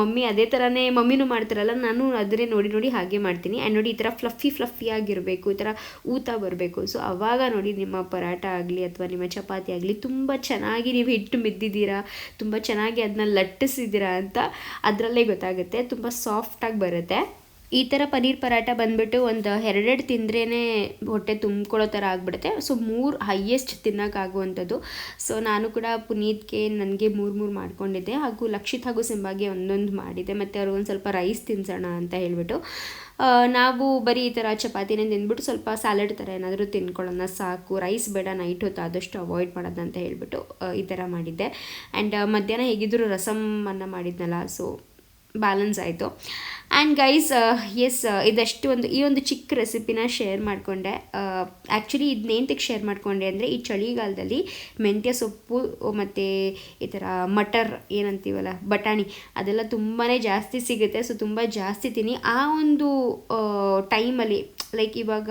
ಮಮ್ಮಿ ಅದೇ ಥರನೇ ಮಮ್ಮಿನೂ ಮಾಡ್ತಾರಲ್ಲ, ನಾನು ಅದನ್ನೇ ನೋಡಿ ಹಾಗೆ ಮಾಡ್ತೀನಿ. ಆ್ಯಂಡ್ ನೋಡಿ ಈ ಥರ ಫ್ಲಫಿ ಆಗಿರಬೇಕು, ಈ ಥರ ಊತ ಬರಬೇಕು. ಸೊ ಆವಾಗ ನೋಡಿ ನಿಮ್ಮ ಪರಾಟ ಆಗಲಿ ಅಥವಾ ನಿಮ್ಮ ಚಪಾತಿ ಆಗಲಿ ತುಂಬ ಚೆನ್ನಾಗಿ ನೀವು ಹಿಟ್ಟು ಮಿದ್ದಿದ್ದೀರಾ, ತುಂಬ ಚೆನ್ನಾಗಿ ಅದನ್ನ ಲಟ್ಟಿಸಿದ್ದೀರಾ ಅಂತ ಅದರಲ್ಲೇ ಗೊತ್ತಾಗುತ್ತೆ. ತುಂಬ ಸಾಫ್ಟಾಗಿ ಬರುತ್ತೆ. ಈ ಥರ ಪನ್ನೀರ್ ಪರಾಟ ಬಂದುಬಿಟ್ಟು ಒಂದು 2 ತಿಂದ್ರೇ ಹೊಟ್ಟೆ ತುಂಬ್ಕೊಳ್ಳೋ ಥರ ಆಗಿಬಿಡುತ್ತೆ. So 3 highest ತಿನ್ನೋಕ್ಕಾಗುವಂಥದ್ದು. ಸೊ ನಾನು ಕೂಡ ಪುನೀತ್ಗೆ ನನಗೆ 3 ಮಾಡ್ಕೊಂಡಿದ್ದೆ, ಹಾಗೂ ಲಕ್ಷಿತ್ ಹಾಗೂ ಸಿಂಬಾಗೆ ಒಂದೊಂದು ಮಾಡಿದ್ದೆ, ಮತ್ತು ಅವ್ರಿಗೆ ಒಂದು ಸ್ವಲ್ಪ ರೈಸ್ ತಿನ್ಸೋಣ ಅಂತ ಹೇಳಿಬಿಟ್ಟು. ನಾವು ಬರೀ ಈ ಥರ ಚಪಾತಿನೇ ತಿಂದ್ಬಿಟ್ಟು ಸ್ವಲ್ಪ ಸ್ಯಾಲಡ್ ಥರ ಏನಾದರೂ ತಿನ್ಕೊಳ್ಳೋಣ ಸಾಕು, ರೈಸ್ ಬೇಡ, ನೈಟ್ ಹೊತ್ತು ಆದಷ್ಟು ಅವಾಯ್ಡ್ ಮಾಡೋಣ ಅಂತ ಹೇಳಿಬಿಟ್ಟು ಈ ಥರ ಮಾಡಿದ್ದೆ. ಆ್ಯಂಡ್ ಮಧ್ಯಾಹ್ನ ಹೇಗಿದ್ದರೂ ರಸಮ್ ಅನ್ನ ಮಾಡಿದ್ನಲ್ಲ, ಸೊ ಬ್ಯಾಲೆನ್ಸ್ ಆಯಿತು. ಆ್ಯಂಡ್ ಗೈಸ್ ಎಸ್, ಇದಷ್ಟು ಈ ಒಂದು ಚಿಕ್ಕ ರೆಸಿಪಿನ ಶೇರ್ ಮಾಡಿಕೊಂಡೆ. ಆ್ಯಕ್ಚುಲಿ ಇದನ್ನೇಂತಕ್ಕೆ ಶೇರ್ ಮಾಡಿಕೊಂಡೆ ಅಂದರೆ, ಈ ಚಳಿಗಾಲದಲ್ಲಿ ಮೆಂತ್ಯ ಸೊಪ್ಪು ಮತ್ತು ಈ ಥರ ಮಟರ್ ಏನಂತೀವಲ್ಲ ಬಟಾಣಿ, ಅದೆಲ್ಲ ತುಂಬಾ ಜಾಸ್ತಿ ಸಿಗುತ್ತೆ. ಸೊ ತುಂಬ ಜಾಸ್ತಿ ತಿನ್ನಿ. ಆ ಒಂದು ಟೈಮಲ್ಲಿ ಲೈಕ್ ಇವಾಗ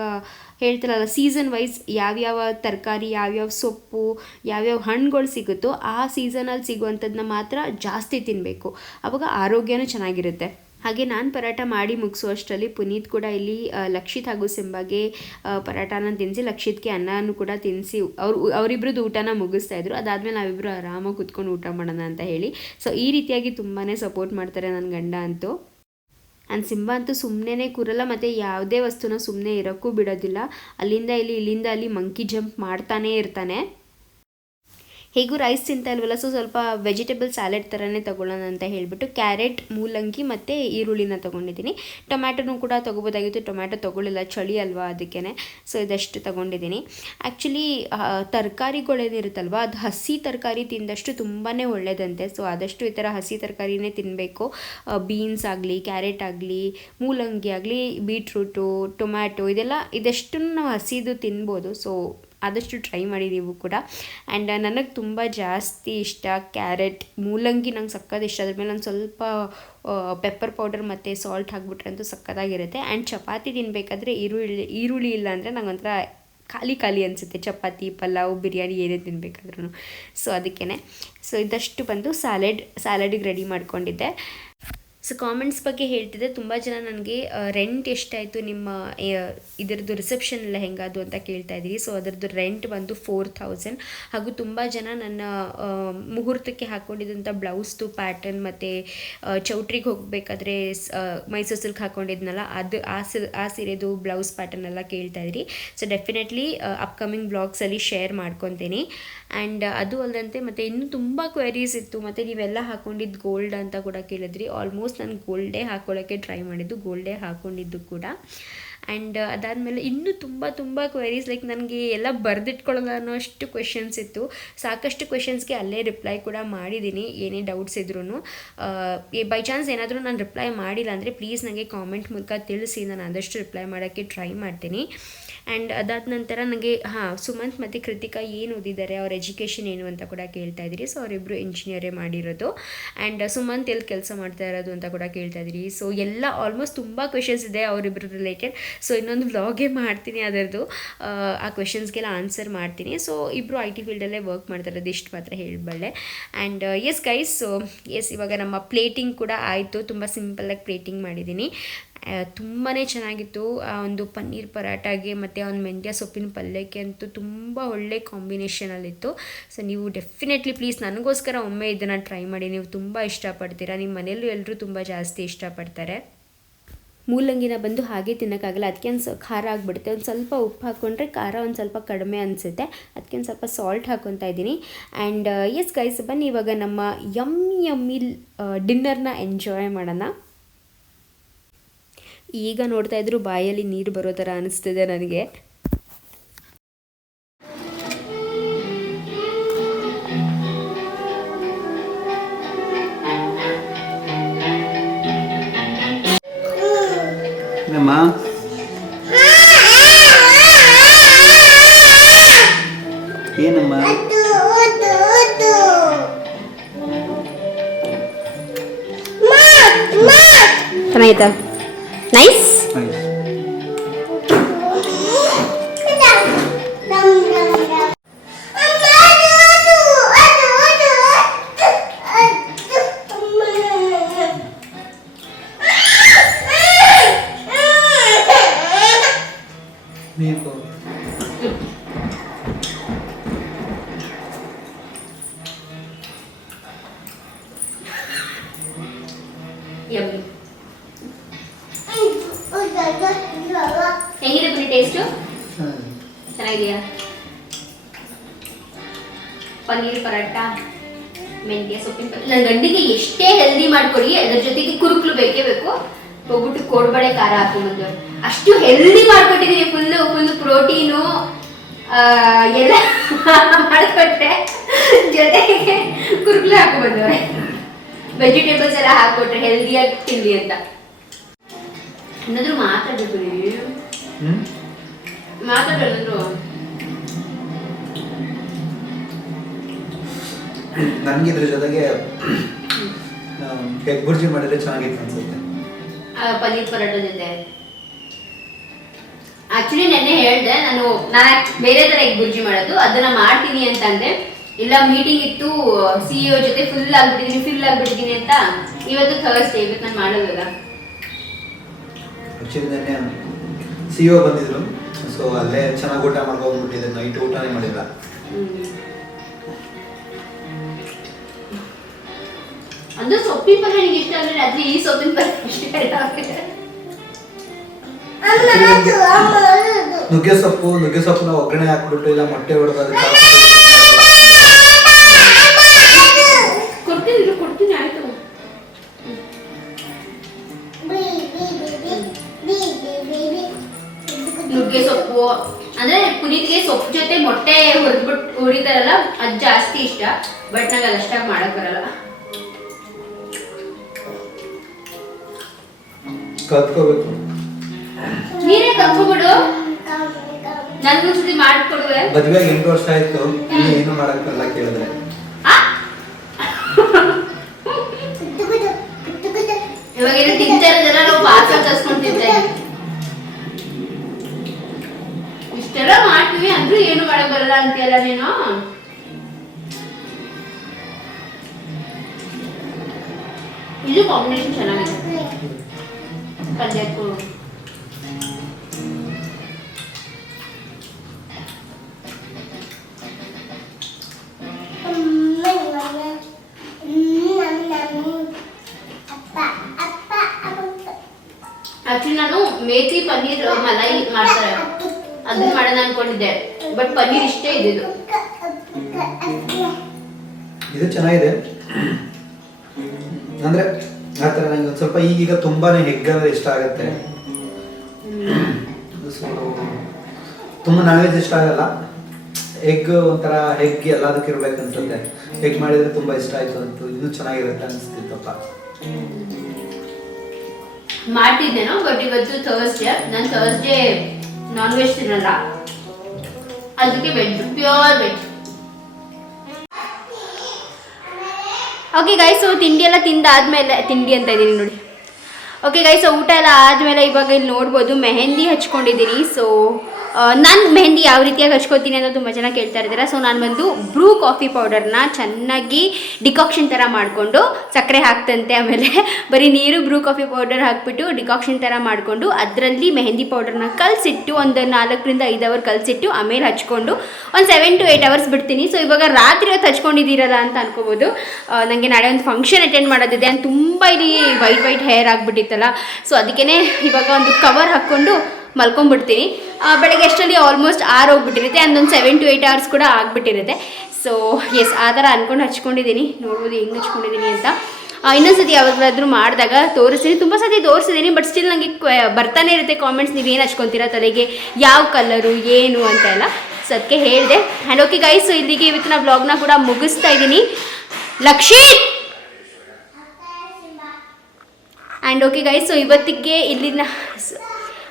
ಹೇಳ್ತಾರಲ್ಲ, ಸೀಸನ್ ವೈಸ್ ಯಾವ್ಯಾವ ತರಕಾರಿ, ಯಾವ್ಯಾವ ಸೊಪ್ಪು, ಯಾವ್ಯಾವ ಹಣ್ಣುಗಳು ಸಿಗುತ್ತೋ ಆ ಸೀಸನಲ್ಲಿ ಸಿಗುವಂಥದ್ದನ್ನ ಮಾತ್ರ ಜಾಸ್ತಿ ತಿನ್ನಬೇಕು, ಆವಾಗ ಆರೋಗ್ಯನೂ ಚೆನ್ನಾಗಿರುತ್ತೆ. ಹಾಗೆ ನಾನು ಪರಾಟ ಮಾಡಿ ಮುಗಿಸುವಷ್ಟರಲ್ಲಿ ಪುನೀತ್ ಕೂಡ ಇಲ್ಲಿ ಲಕ್ಷಿತ್ ಹಾಗೂ ಸಿಂಬಾಗೆ ಪರಾಟಾನ ತಿನ್ನಿಸಿ, ಲಕ್ಷಿತ್ಗೆ ಅನ್ನನೂ ಕೂಡ ತಿನ್ನಿಸಿ ಅವರಿಬ್ರದ್ದು ಊಟನ ಮುಗಿಸ್ತಾಯಿದ್ರು. ಅದಾದಮೇಲೆ ನಾವಿಬ್ಬರು ಆರಾಮಾಗಿ ಕುತ್ಕೊಂಡು ಊಟ ಮಾಡೋಣ ಅಂತ ಹೇಳಿ. ಸೊ ಈ ರೀತಿಯಾಗಿ ತುಂಬಾ ಸಪೋರ್ಟ್ ಮಾಡ್ತಾರೆ ನನ್ನ ಗಂಡ ಅಂತೂ. ಆ್ಯಂಡ್ ಸಿಂಬಾ ಅಂತೂ ಸುಮ್ಮನೆ ಕೂರಲ್ಲ, ಮತ್ತು ಯಾವುದೇ ವಸ್ತುನ ಸುಮ್ಮನೆ ಇರೋಕ್ಕೂ ಬಿಡೋದಿಲ್ಲ. ಅಲ್ಲಿಂದ ಇಲ್ಲಿ, ಇಲ್ಲಿಂದ ಅಲ್ಲಿ ಮಂಕಿ ಜಂಪ್ ಮಾಡ್ತಾನೇ ಇರ್ತಾನೆ. ಹೇಗೂ ರೈಸ್ ತಿಂತಾ ಇಲ್ವಲ್ಲ, ಸೊ ಸ್ವಲ್ಪ ವೆಜಿಟೇಬಲ್ ಸ್ಯಾಲೆಡ್ ಥರನೇ ತೊಗೊಳ್ಳೋಣ ಅಂತ ಹೇಳಿಬಿಟ್ಟು ಕ್ಯಾರೆಟ್, ಮೂಲಂಗಿ ಮತ್ತು ಈರುಳ್ಳಿನ ತೊಗೊಂಡಿದ್ದೀನಿ. ಟೊಮ್ಯಾಟೊನೂ ಕೂಡ ತೊಗೋಬೋದಾಗಿತ್ತು, ಟೊಮ್ಯಾಟೊ ತೊಗೊಳ್ಳಿಲ್ಲ, ಚಳಿ ಅಲ್ವಾ ಅದಕ್ಕೇ. ಸೊ ಇದಷ್ಟು ತೊಗೊಂಡಿದ್ದೀನಿ. ಆ್ಯಕ್ಚುಲಿ ತರಕಾರಿಗಳೇನಿರುತ್ತಲ್ವ, ಅದು ಹಸಿ ತರಕಾರಿ ತಿಂದಷ್ಟು ತುಂಬಾ ಒಳ್ಳೆಯದಂತೆ. ಸೊ ಆದಷ್ಟು ಈ ಥರ ಹಸಿ ತರಕಾರಿನೇ ತಿನ್ನಬೇಕು. ಬೀನ್ಸ್ ಆಗಲಿ, ಕ್ಯಾರೆಟ್ ಆಗಲಿ, ಮೂಲಂಗಿ ಆಗಲಿ, ಬೀಟ್ರೂಟು, ಟೊಮ್ಯಾಟೊ, ಇದೆಷ್ಟನ್ನು ನಾವು ಹಸಿದು ತಿನ್ಬೋದು. ಸೊ ಆದಷ್ಟು ಟ್ರೈ ಮಾಡಿ ನೀವು ಕೂಡ. ಆ್ಯಂಡ್ ನನಗೆ ತುಂಬ ಜಾಸ್ತಿ ಇಷ್ಟ ಕ್ಯಾರೆಟ್, ಮೂಲಂಗಿ ನಂಗೆ ಸಕ್ಕತ್ ಇಷ್ಟ. ಅದ್ರ ಮೇಲೆ ಒಂದು ಸ್ವಲ್ಪ ಪೆಪ್ಪರ್ ಪೌಡರ್ ಮತ್ತು ಸಾಲ್ಟ್ ಹಾಕ್ಬಿಟ್ರೆ ಅಂತೂ ಸಕ್ಕತ್ತಾಗಿರುತ್ತೆ. ಆ್ಯಂಡ್ ಚಪಾತಿ ತಿನ್ನಬೇಕಾದ್ರೆ ಈರುಳ್ಳಿ ಇಲ್ಲ ಅಂದರೆ ನಂಗೊಂಥರ ಖಾಲಿ ಅನಿಸುತ್ತೆ. ಚಪಾತಿ, ಪಲಾವ್, ಬಿರಿಯಾನಿ ಏನೇ ತಿನ್ನಬೇಕಾದ್ರೂ. ಸೊ ಅದಕ್ಕೇ. ಸೊ ಇದಷ್ಟು ಬಂದು ಸ್ಯಾಲಡಿಗೆ ರೆಡಿ ಮಾಡ್ಕೊಂಡಿದ್ದೆ. ಸೊ ಕಾಮೆಂಟ್ಸ್ ಬಗ್ಗೆ ಹೇಳ್ತಿದ್ದೆ, ತುಂಬ ಜನ ನನಗೆ ರೆಂಟ್ ಎಷ್ಟಾಯಿತು ನಿಮ್ಮ ಇದರದ್ದು ರಿಸೆಪ್ಷನ್ ಎಲ್ಲ ಹೆಂಗಾದು ಅಂತ ಕೇಳ್ತಾ ಇದ್ದೀರಿ. ಸೊ ಅದರದ್ದು ರೆಂಟ್ ಬಂದು 4000. ಹಾಗೂ ತುಂಬ ಜನ ನನ್ನ ಮುಹೂರ್ತಕ್ಕೆ ಹಾಕ್ಕೊಂಡಿದ್ದಂಥ ಬ್ಲೌಸ್ದು ಪ್ಯಾಟರ್ನ್ ಮತ್ತು ಚೌಟ್ರಿಗೆ ಹೋಗಬೇಕಾದ್ರೆ ಮೈಸೂರು ಸಿಲ್ಕ್ ಹಾಕ್ಕೊಂಡಿದ್ನಲ್ಲ, ಅದು ಆ ಸೀರೆದು ಬ್ಲೌಸ್ ಪ್ಯಾಟರ್ನ್ ಎಲ್ಲ ಕೇಳ್ತಾ ಇದ್ದೀರಿ. ಸೊ ಡೆಫಿನೆಟ್ಲಿ ಅಪ್ಕಮಿಂಗ್ ಬ್ಲಾಗ್ಸಲ್ಲಿ ಶೇರ್ ಮಾಡ್ಕೊತೀನಿ. ಆ್ಯಂಡ್ ಅದು ಅಲ್ಲದಂತೆ ಮತ್ತು ಇನ್ನೂ ತುಂಬ ಕ್ವೆರೀಸ್ ಇತ್ತು. ಮತ್ತು ನೀವೆಲ್ಲ ಹಾಕ್ಕೊಂಡಿದ್ದು ಗೋಲ್ಡ್ ಅಂತ ಕೂಡ ಕೇಳಿದ್ರಿ. ಆಲ್ಮೋಸ್ಟ್ ನಾನು ಗೋಲ್ಡೇ ಹಾಕ್ಕೊಳ್ಳೋಕ್ಕೆ ಟ್ರೈ ಮಾಡಿದ್ದು, ಗೋಲ್ಡೇ ಹಾಕ್ಕೊಂಡಿದ್ದು ಕೂಡ. ಆ್ಯಂಡ್ ಅದಾದಮೇಲೆ ಇನ್ನೂ ತುಂಬ ಕ್ವೆರೀಸ್, ಲೈಕ್ ನನಗೆ ಎಲ್ಲ ಬರೆದಿಟ್ಕೊಳ್ಳೋಣ ಅನ್ನೋ ಅಷ್ಟು ಕ್ವೆಶನ್ಸ್ ಇತ್ತು. ಸಾಕಷ್ಟು ಕ್ವೆಶನ್ಸ್ಗೆ ಅಲ್ಲೇ ರಿಪ್ಲೈ ಕೂಡ ಮಾಡಿದ್ದೀನಿ, ಏನೇ ಡೌಟ್ಸ್ ಇದ್ರೂ. ಬೈ ಚಾನ್ಸ್ ಏನಾದರೂ ನಾನು ರಿಪ್ಲೈ ಮಾಡಿಲ್ಲ ಅಂದರೆ ಪ್ಲೀಸ್ ನನಗೆ ಕಾಮೆಂಟ್ ಮೂಲಕ ತಿಳಿಸಿ, ನಾನು ಆದಷ್ಟು ರಿಪ್ಲೈ ಮಾಡೋಕ್ಕೆ ಟ್ರೈ ಮಾಡ್ತೀನಿ. ಆ್ಯಂಡ್ ಅದಾದ ನಂತರ ನನಗೆ ಸುಮಂತ್ ಮತ್ತು ಕೃತಿಕಾ ಏನು ಓದಿದ್ದಾರೆ, ಅವ್ರ ಎಜುಕೇಷನ್ ಏನು ಅಂತ ಕೂಡ ಕೇಳ್ತಾ ಇದ್ದೀರಿ. ಸೊ ಅವರಿಬ್ಬರು ಇಂಜಿನಿಯರೇ ಮಾಡಿರೋದು. ಆ್ಯಂಡ್ ಸುಮಂತ್ ಎಲ್ಲಿ ಕೆಲಸ ಮಾಡ್ತಾ ಇರೋದು ಅಂತ ಕೂಡ ಕೇಳ್ತಾ ಇದ್ದೀರಿ. ಸೊ ಎಲ್ಲ ಆಲ್ಮೋಸ್ಟ್ ತುಂಬ ಕ್ವೆಶನ್ಸ್ ಇದೆ ಅವರಿಬ್ಬರು ರಿಲೇಟೆಡ್. ಸೊ ಇನ್ನೊಂದು ವ್ಲಾಗೇ ಮಾಡ್ತೀನಿ ಅದರದ್ದು, ಆ ಕ್ವೆಶನ್ಸ್ಗೆಲ್ಲ ಆನ್ಸರ್ ಮಾಡ್ತೀನಿ. ಸೊ ಇಬ್ಬರು IT ಫೀಲ್ಡಲ್ಲೇ ವರ್ಕ್ ಮಾಡ್ತಾರೆ, ಇಷ್ಟು ಮಾತ್ರ ಹೇಳಬಲ್ಲೆ. And yes guys, so yes ಇವಾಗ ನಮ್ಮ ಪ್ಲೇಟಿಂಗ್ ಕೂಡ ಆಯಿತು. ತುಂಬ ಸಿಂಪಲ್ಲಾಗಿ ಪ್ಲೇಟಿಂಗ್ ಮಾಡಿದ್ದೀನಿ. ತುಂಬಾ ಚೆನ್ನಾಗಿತ್ತು. ಆ ಒಂದು ಪನ್ನೀರ್ ಪರಾಟಾಗೆ ಮತ್ತು ಒಂದು ಮೆಂತ್ಯ ಸೊಪ್ಪಿನ ಪಲ್ಯಕ್ಕೆ ಅಂತೂ ತುಂಬ ಒಳ್ಳೆ ಕಾಂಬಿನೇಷನಲ್ಲಿತ್ತು. ಸೊ ನೀವು ಡೆಫಿನೆಟ್ಲಿ ಪ್ಲೀಸ್ ನನಗೋಸ್ಕರ ಒಮ್ಮೆ ಇದನ್ನು ಟ್ರೈ ಮಾಡಿ, ನೀವು ತುಂಬ ಇಷ್ಟಪಡ್ತೀರಾ. ನಿಮ್ಮ ಮನೆಯಲ್ಲೂ ಎಲ್ಲರೂ ತುಂಬ ಜಾಸ್ತಿ ಇಷ್ಟಪಡ್ತಾರೆ. ಮೂಲಂಗಿನ ಬಂದು ಹಾಗೆ ತಿನ್ನೋಕ್ಕಾಗಲ್ಲ, ಅದಕ್ಕೆ ಒಂದು ಖಾರ ಆಗಿಬಿಡುತ್ತೆ. ಒಂದು ಸ್ವಲ್ಪ ಉಪ್ಪು ಹಾಕ್ಕೊಂಡ್ರೆ ಖಾರ ಒಂದು ಸ್ವಲ್ಪ ಕಡಿಮೆ ಅನಿಸುತ್ತೆ, ಅದಕ್ಕೆ ಒಂದು ಸ್ವಲ್ಪ ಸಾಲ್ಟ್ ಹಾಕ್ಕೊತಾ ಇದ್ದೀನಿ. ಆ್ಯಂಡ್ ಎಸ್ ಗೈಸ್, ಬನ್ನಿ ಇವಾಗ ನಮ್ಮ ಯಮ್ಮಿ ಡಿನ್ನರ್ನ ಎಂಜಾಯ್ ಮಾಡೋಣ. ಈಗ ನೋಡ್ತಾ ಇದ್ರು ಬಾಯಲ್ಲಿ ನೀರು ಬರೋ ಥರ ಅನಿಸ್ತಿದೆ ನನಗೆ. ಏನಮ್ಮ ಚೆನ್ನಾಗಿತ್ತಾ? ನೈಸ್. ಹೆಂಗಿದೆ ಪುರಿ ಟೇಸ್ಟು? ಚೆನ್ನಾಗಿದೆಯಾ? ಪನ್ನೀರ್ ಪರಾಟ, ಮೆಂತ್ಯ ಸೊಪ್ಪಿನ ಪಲ್ಯ. ನನ್ನ ಗಂಡಿಗೆ ಎಷ್ಟೇ ಹೆಲ್ದಿ ಮಾಡ್ಕೊಡಿ, ಅದ್ರ ಜೊತೆಗೆ ಕುರುಕ್ಲು ಬೇಕೇ ಬೇಕು. ಹೋಗ್ಬಿಟ್ಟು ಕೋಡ್ಬಳೆ ಖಾರ ಹಾಕೊಂಡ್ಬಂದು ಅಷ್ಟು ಹೆಲ್ದಿ ಮಾಡ್ಕೊಟ್ಟಿದ್ದೀನಿ. ಫುಲ್ಲು ಪ್ರೋಟೀನು ಎಲ್ಲ ಮಾಡಿಕೊಟ್ಟೆ, ಜೊತೆಗೆ ಕುರುಕ್ಲು ಹಾಕೊಂಡ್ಬಂದವ್ರೆ. ವೆಜಿಟೇಬಲ್ಸ್ ಎಲ್ಲ ಹಾಕೊಟ್ರೆ ಹೆಲ್ದಿಯಾಗಿ ತಿನ್ಲಿ ಅಂತ. ಏನಾದ್ರು ಮಾತಾಡ್ಬೇಕು, ಮಾತಾಡೋದು. ನನಗೆ ಇದ್ರ ಜೊತೆಗೆ ಎಗ್ ಬುರ್ಜಿ ಮಾಡಿದ್ರೆ ಚೆನ್ನಾಗಿತ್ತು ಅನ್ಸುತ್ತೆ. ಪನ್ನೀರ್ ಪರಾಟ ಜೊತೆ ಆಕ್ಚುಲಿ ನೆನ್ನೆ ಹೇಳ್ದೆ ನಾನು ಬೇರೆ ತರ ಎಗ್ ಬುರ್ಜಿ ಮಾಡೋದು, ಅದನ್ನ ಮಾಡ್ತೀನಿ ಅಂತಂದ್ರೆ ಇಲ್ಲ ಮೀಟಿಂಗ್ ಇತ್ತು CEO ಜೊತೆ ಫಿಲ್ ಆಗ್ಬಿಟ್ಟಿದೀನಿ ಅಂತ. ಇವತ್ತು ಥರ್ಸ್ಡೇ, ಇವತ್ತು ನಾನು ಮಾಡೋದಿಲ್ಲ. ಆಕ್ಚುಲಿ ನೆನ್ನೆ CEO ಬಂದಿದ್ರು, ಸೊ ಅಲ್ಲೇ ಚೆನ್ನಾಗಿ ಊಟ ಮಾಡ್ಕೊಂಡ್ಬಿಟ್ಟಿದ್ದೆ. ನೈಟ್ ಊಟನೇ ಮಾಡಿಲ್ಲ. ಅಂದ್ರೆ ಸೊಪ್ಪಿನ ಪಲ್ಯ ನನಗೆ ಇಷ್ಟ ಅಂದ್ರೆ ರಾತ್ರಿ ಈ ಸೊಪ್ಪಿನ ಪಲ್ಯ ಇಷ್ಟ. ನುಗ್ಗೆ ಸೊಪ್ಪನ್ನ ಒಗ್ಗರಣೆ ಹಾಕ್ಬಿಟ್ಟು ಇಲ್ಲ ಮೊಟ್ಟೆ ಹೊಡೆದ್ರೆ ಕೊಡ್ತೀನಿ ಆಯ್ತು. ನುಗ್ಗೆ ಸೊಪ್ಪು ಅಂದ್ರೆ ಪುನೀತ್ಗೆ ಸೊಪ್ಪು ಜೊತೆ ಮೊಟ್ಟೆ ಹುರಿತಾರಲ್ಲ ಅದು ಜಾಸ್ತಿ ಇಷ್ಟ. ಬಟ್ ನಂಗೆ ಅದಷ್ಟಾಗಿ ಮಾಡಕ್ ಬರಲ್ಲ. ಕತ್ಕೋಬೇಕು. ನೀನೇ ಕತ್ಕೊಬಿಡು, ನನ್ಗೊಂದ್ಸತಿ ಮಾಡ್ಕೊಡುವೆ. ಮದ್ವೆ 8 ವರ್ಷ ಆಯ್ತು, ಏನು ಮಾಡಕ್ಕಲ್ಲ ಕೇಳಿದ್ರೆ. ಇವಾಗ ಏನು ತಿಂತಾರದೆಲ್ಲ ನಾವು ಪಾರ್ಸಲ್ ತರ್ಸ್ಕೊಂಡು ತಿಂತಾ ಇದ್ದೀವಿ. ಇಷ್ಟೆಲ್ಲ ಮಾಡ್ತೀವಿ ಅಂದ್ರೂ ಏನು ಮಾಡಕ್ ಬರಲ್ಲ ಅಂತೀಯಲ್ಲ ನೀನು. ಇದು ಕಾಂಬಿನೇಷನ್ ಚೆನ್ನಾಗಿದೆ ಪಲ್ಯಕ್ಕೂ. ಆಕ್ಚುಲಿ ನಾನು ಮೇಥಿ ಪನ್ನೀರ್ ಮಲೈ ಮಾಡ್ತಾರೆ ಅದನ್ನ ಮಾಡೋಣ ಅನ್ಕೊಂಡಿದ್ದೆ, ಬಟ್ ಪನ್ನೀರ್ ಇಷ್ಟೇ ಇದ್ದಿದ್ದು. ಇದು ಚೆನ್ನಾಗಿದೆ ಅಂದ್ರೆ ಆತರ ನಂಗೆ ಒಂದ್ ಸ್ವಲ್ಪ ಈಗೀಗ ತುಂಬಾನೇ ಹೆಗ್ ಅಂದ್ರೆ ಇಷ್ಟ ಆಗುತ್ತೆ. ತುಂಬಾ ನಾನ್ ವೆಜ್ ಇಷ್ಟ ಆಗಲ್ಲ. ಎಗ್ ಒಂಥರ ಹೆಗ್ ಎಲ್ಲದಕ್ಕೆ ಇರ್ಬೇಕು ಅನ್ಸುತ್ತೆ. ಹೆಗ್ ಮಾಡಿದ್ರೆ ತುಂಬಾ ಇಷ್ಟ ಆಯ್ತು ಅಂತ. ಇದು ಚೆನ್ನಾಗಿರುತ್ತೆ ಅನ್ಸ್ತಿತ್ತಪ್ಪ. ಮಾಡ್ತಿದ್ದೇನೋ, ಬಟ್ ಇವತ್ತು ಥರ್ಸ್ಡೇ. ನಾನು ಥರ್ಸ್ಡೇ ನಾನ್ ವೆಜ್ ತಿನ್ನಲ್ಲ, ಅದಕ್ಕೆ veg, pure veg. Okay guys, so ತಿಂಡಿ ಎಲ್ಲ ತಿಂದಾದ್ಮೇಲೆ, ತಿಂಡಿ ಅಂತ ಇದ್ದೀನಿ ನೋಡಿ. ಓಕೆ ಗೈಸ್, ಸೊ ಊಟ ಎಲ್ಲ ಆದಮೇಲೆ ಇವಾಗ ಇಲ್ಲಿ ನೋಡ್ಬೋದು ಮೆಹಂದಿ ಹಚ್ಕೊಂಡಿದ್ದೀನಿ. ಸೊ ನಾನು ಮೆಹಂದಿ ಯಾವ ರೀತಿಯಾಗಿ ಹಚ್ಕೋತೀನಿ ಅಂತ ತುಂಬ ಜನ ಕೇಳ್ತಾ ಇದ್ದೀರಾ. ಸೊ ನಾನು ಒಂದು ಬ್ರೂ ಕಾಫಿ ಪೌಡರ್ನ ಚೆನ್ನಾಗಿ ಡಿಕಾಕ್ಷನ್ ಥರ ಮಾಡಿಕೊಂಡು ಸಕ್ಕರೆ ಹಾಕ್ತಂತೆ, ಆಮೇಲೆ ಬರೀ ನೀರು ಬ್ರೂ ಕಾಫಿ ಪೌಡರ್ ಹಾಕ್ಬಿಟ್ಟು ಡಿಕಾಕ್ಷನ್ ಥರ ಮಾಡಿಕೊಂಡು ಅದರಲ್ಲಿ ಮೆಹಂದಿ ಪೌಡರ್ನ ಕಲಸಿಟ್ಟು ಒಂದು 4 ರಿಂದ 5 ಅವರ್ ಕಲಸಿಟ್ಟು ಆಮೇಲೆ ಹಚ್ಕೊಂಡು ಒಂದು 7 to 8 hours ಬಿಡ್ತೀನಿ. ಸೊ ಇವಾಗ ರಾತ್ರಿ ಹೊತ್ತು ಹಚ್ಕೊಂಡಿದ್ದೀರಲ್ಲ ಅಂತ ಅನ್ಕೋಬೋದು. ನನಗೆ ನಾಳೆ ಒಂದು ಫಂಕ್ಷನ್ ಅಟೆಂಡ್ ಮಾಡೋದಿದೆ, ನಾನು ತುಂಬ ಇಲ್ಲಿ ವೈಟ್ ಹೇರ್ ಆಗಿಬಿಟ್ಟಿತ್ತಲ್ಲ. ಸೊ ಅದಕ್ಕೇ ಇವಾಗ ಒಂದು ಕವರ್ ಹಾಕ್ಕೊಂಡು ಮಲ್ಕೊಂಡ್ಬಿಡ್ತೀನಿ. ಬೆಳಗ್ಗೆ ಅಷ್ಟರಲ್ಲಿ ಆಲ್ಮೋಸ್ಟ್ 6 ಹೋಗ್ಬಿಟ್ಟಿರುತ್ತೆ, ಅಂದೊಂದು 7 to 8 hours ಕೂಡ ಆಗಿಬಿಟ್ಟಿರುತ್ತೆ. ಸೊ ಎಸ್, ಆ ಥರ ಅಂದ್ಕೊಂಡು ಹಚ್ಕೊಂಡಿದ್ದೀನಿ. ನೋಡ್ಬೋದು ಹೆಂಗೆ ಹಚ್ಕೊಂಡಿದ್ದೀನಿ ಅಂತ. ಇನ್ನೊಂದ್ಸತಿ ಯಾವಾಗಲಾದರೂ ಮಾಡಿದಾಗ ತೋರಿಸ್ತೀನಿ. ತುಂಬ ಸತಿ ತೋರಿಸಿದ್ದೀನಿ, ಬಟ್ ಸ್ಟಿಲ್ ನನಗೆ ಬರ್ತಾನೆ ಇರುತ್ತೆ ಕಾಮೆಂಟ್ಸ್, ನೀವು ಏನು ಹಚ್ಕೊತೀರಾ ತಲೆಗೆ, ಯಾವ ಕಲರು ಏನು ಅಂತ ಎಲ್ಲ. ಸೊ ಅದಕ್ಕೆ ಹೇಳಿದೆ. ಆ್ಯಂಡ್ ಓಕೆ ಗೈಸ್, ಸೊ ಇಲ್ಲಿಗೆ ಇವತ್ತಿನ ವ್ಲಾಗ್ನ ಕೂಡ ಮುಗಿಸ್ತಾ ಇದ್ದೀನಿ. ಲಕ್ಷಿ ಆ್ಯಂಡ್ ಓಕೆ ಗೈಸ್, ಸೊ ಇವತ್ತಿಗೆ ಇಲ್ಲಿನ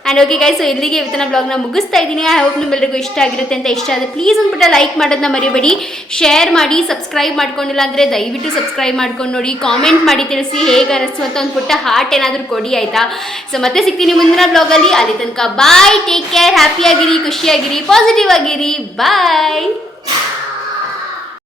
ಆ್ಯಂಡ್ ಓಕೆ ಗೈಸ್, ಸೊ ಇಲ್ಲಿಗೆ ಇವತ್ತಿನ ಬ್ಲಾಗ್ನ ಮುಗಿಸ್ತಾ ಇದ್ದೀನಿ. ಐ ಹೋಪ್ ನಿಮ್ಮೆಲ್ಲರಿಗೂ ಇಷ್ಟ ಆಗಿರುತ್ತೆ ಅಂತ. ಇಷ್ಟ ಆದರೆ ಪ್ಲೀಸ್ ಅಂದ್ಬಿಟ್ಟು ಲೈಕ್ ಮಾಡೋದನ್ನ ಮರಿಬೇಡಿ, ಶೇರ್ ಮಾಡಿ, ಸಬ್ಸ್ಕ್ರೈಬ್ ಮಾಡ್ಕೊಂಡಿಲ್ಲ ಅಂದರೆ ದಯವಿಟ್ಟು ಸಬ್ಸ್ಕ್ರೈಬ್ ಮಾಡ್ಕೊಂಡು ನೋಡಿ, ಕಾಮೆಂಟ್ ಮಾಡಿ ತಿಳಿಸಿ ಹೇಗೆ ಅನಿಸ್ತು ಅಂತ ಒಂದು ಪುಟ್ಟ ಹಾರ್ಟ್ ಏನಾದರೂ ಕೊಡಿ ಆಯಿತಾ. ಸೊ ಮತ್ತೆ ಸಿಗ್ತೀನಿ ಮುಂದಿನ ಬ್ಲಾಗಲ್ಲಿ. ಅಲ್ಲಿ ತನಕ ಬಾಯ್, ಟೇಕ್ ಕೇರ್, ಹ್ಯಾಪಿಯಾಗಿರಿ, ಖುಷಿಯಾಗಿರಿ, ಪಾಸಿಟಿವ್ ಆಗಿರಿ, ಬಾಯ್.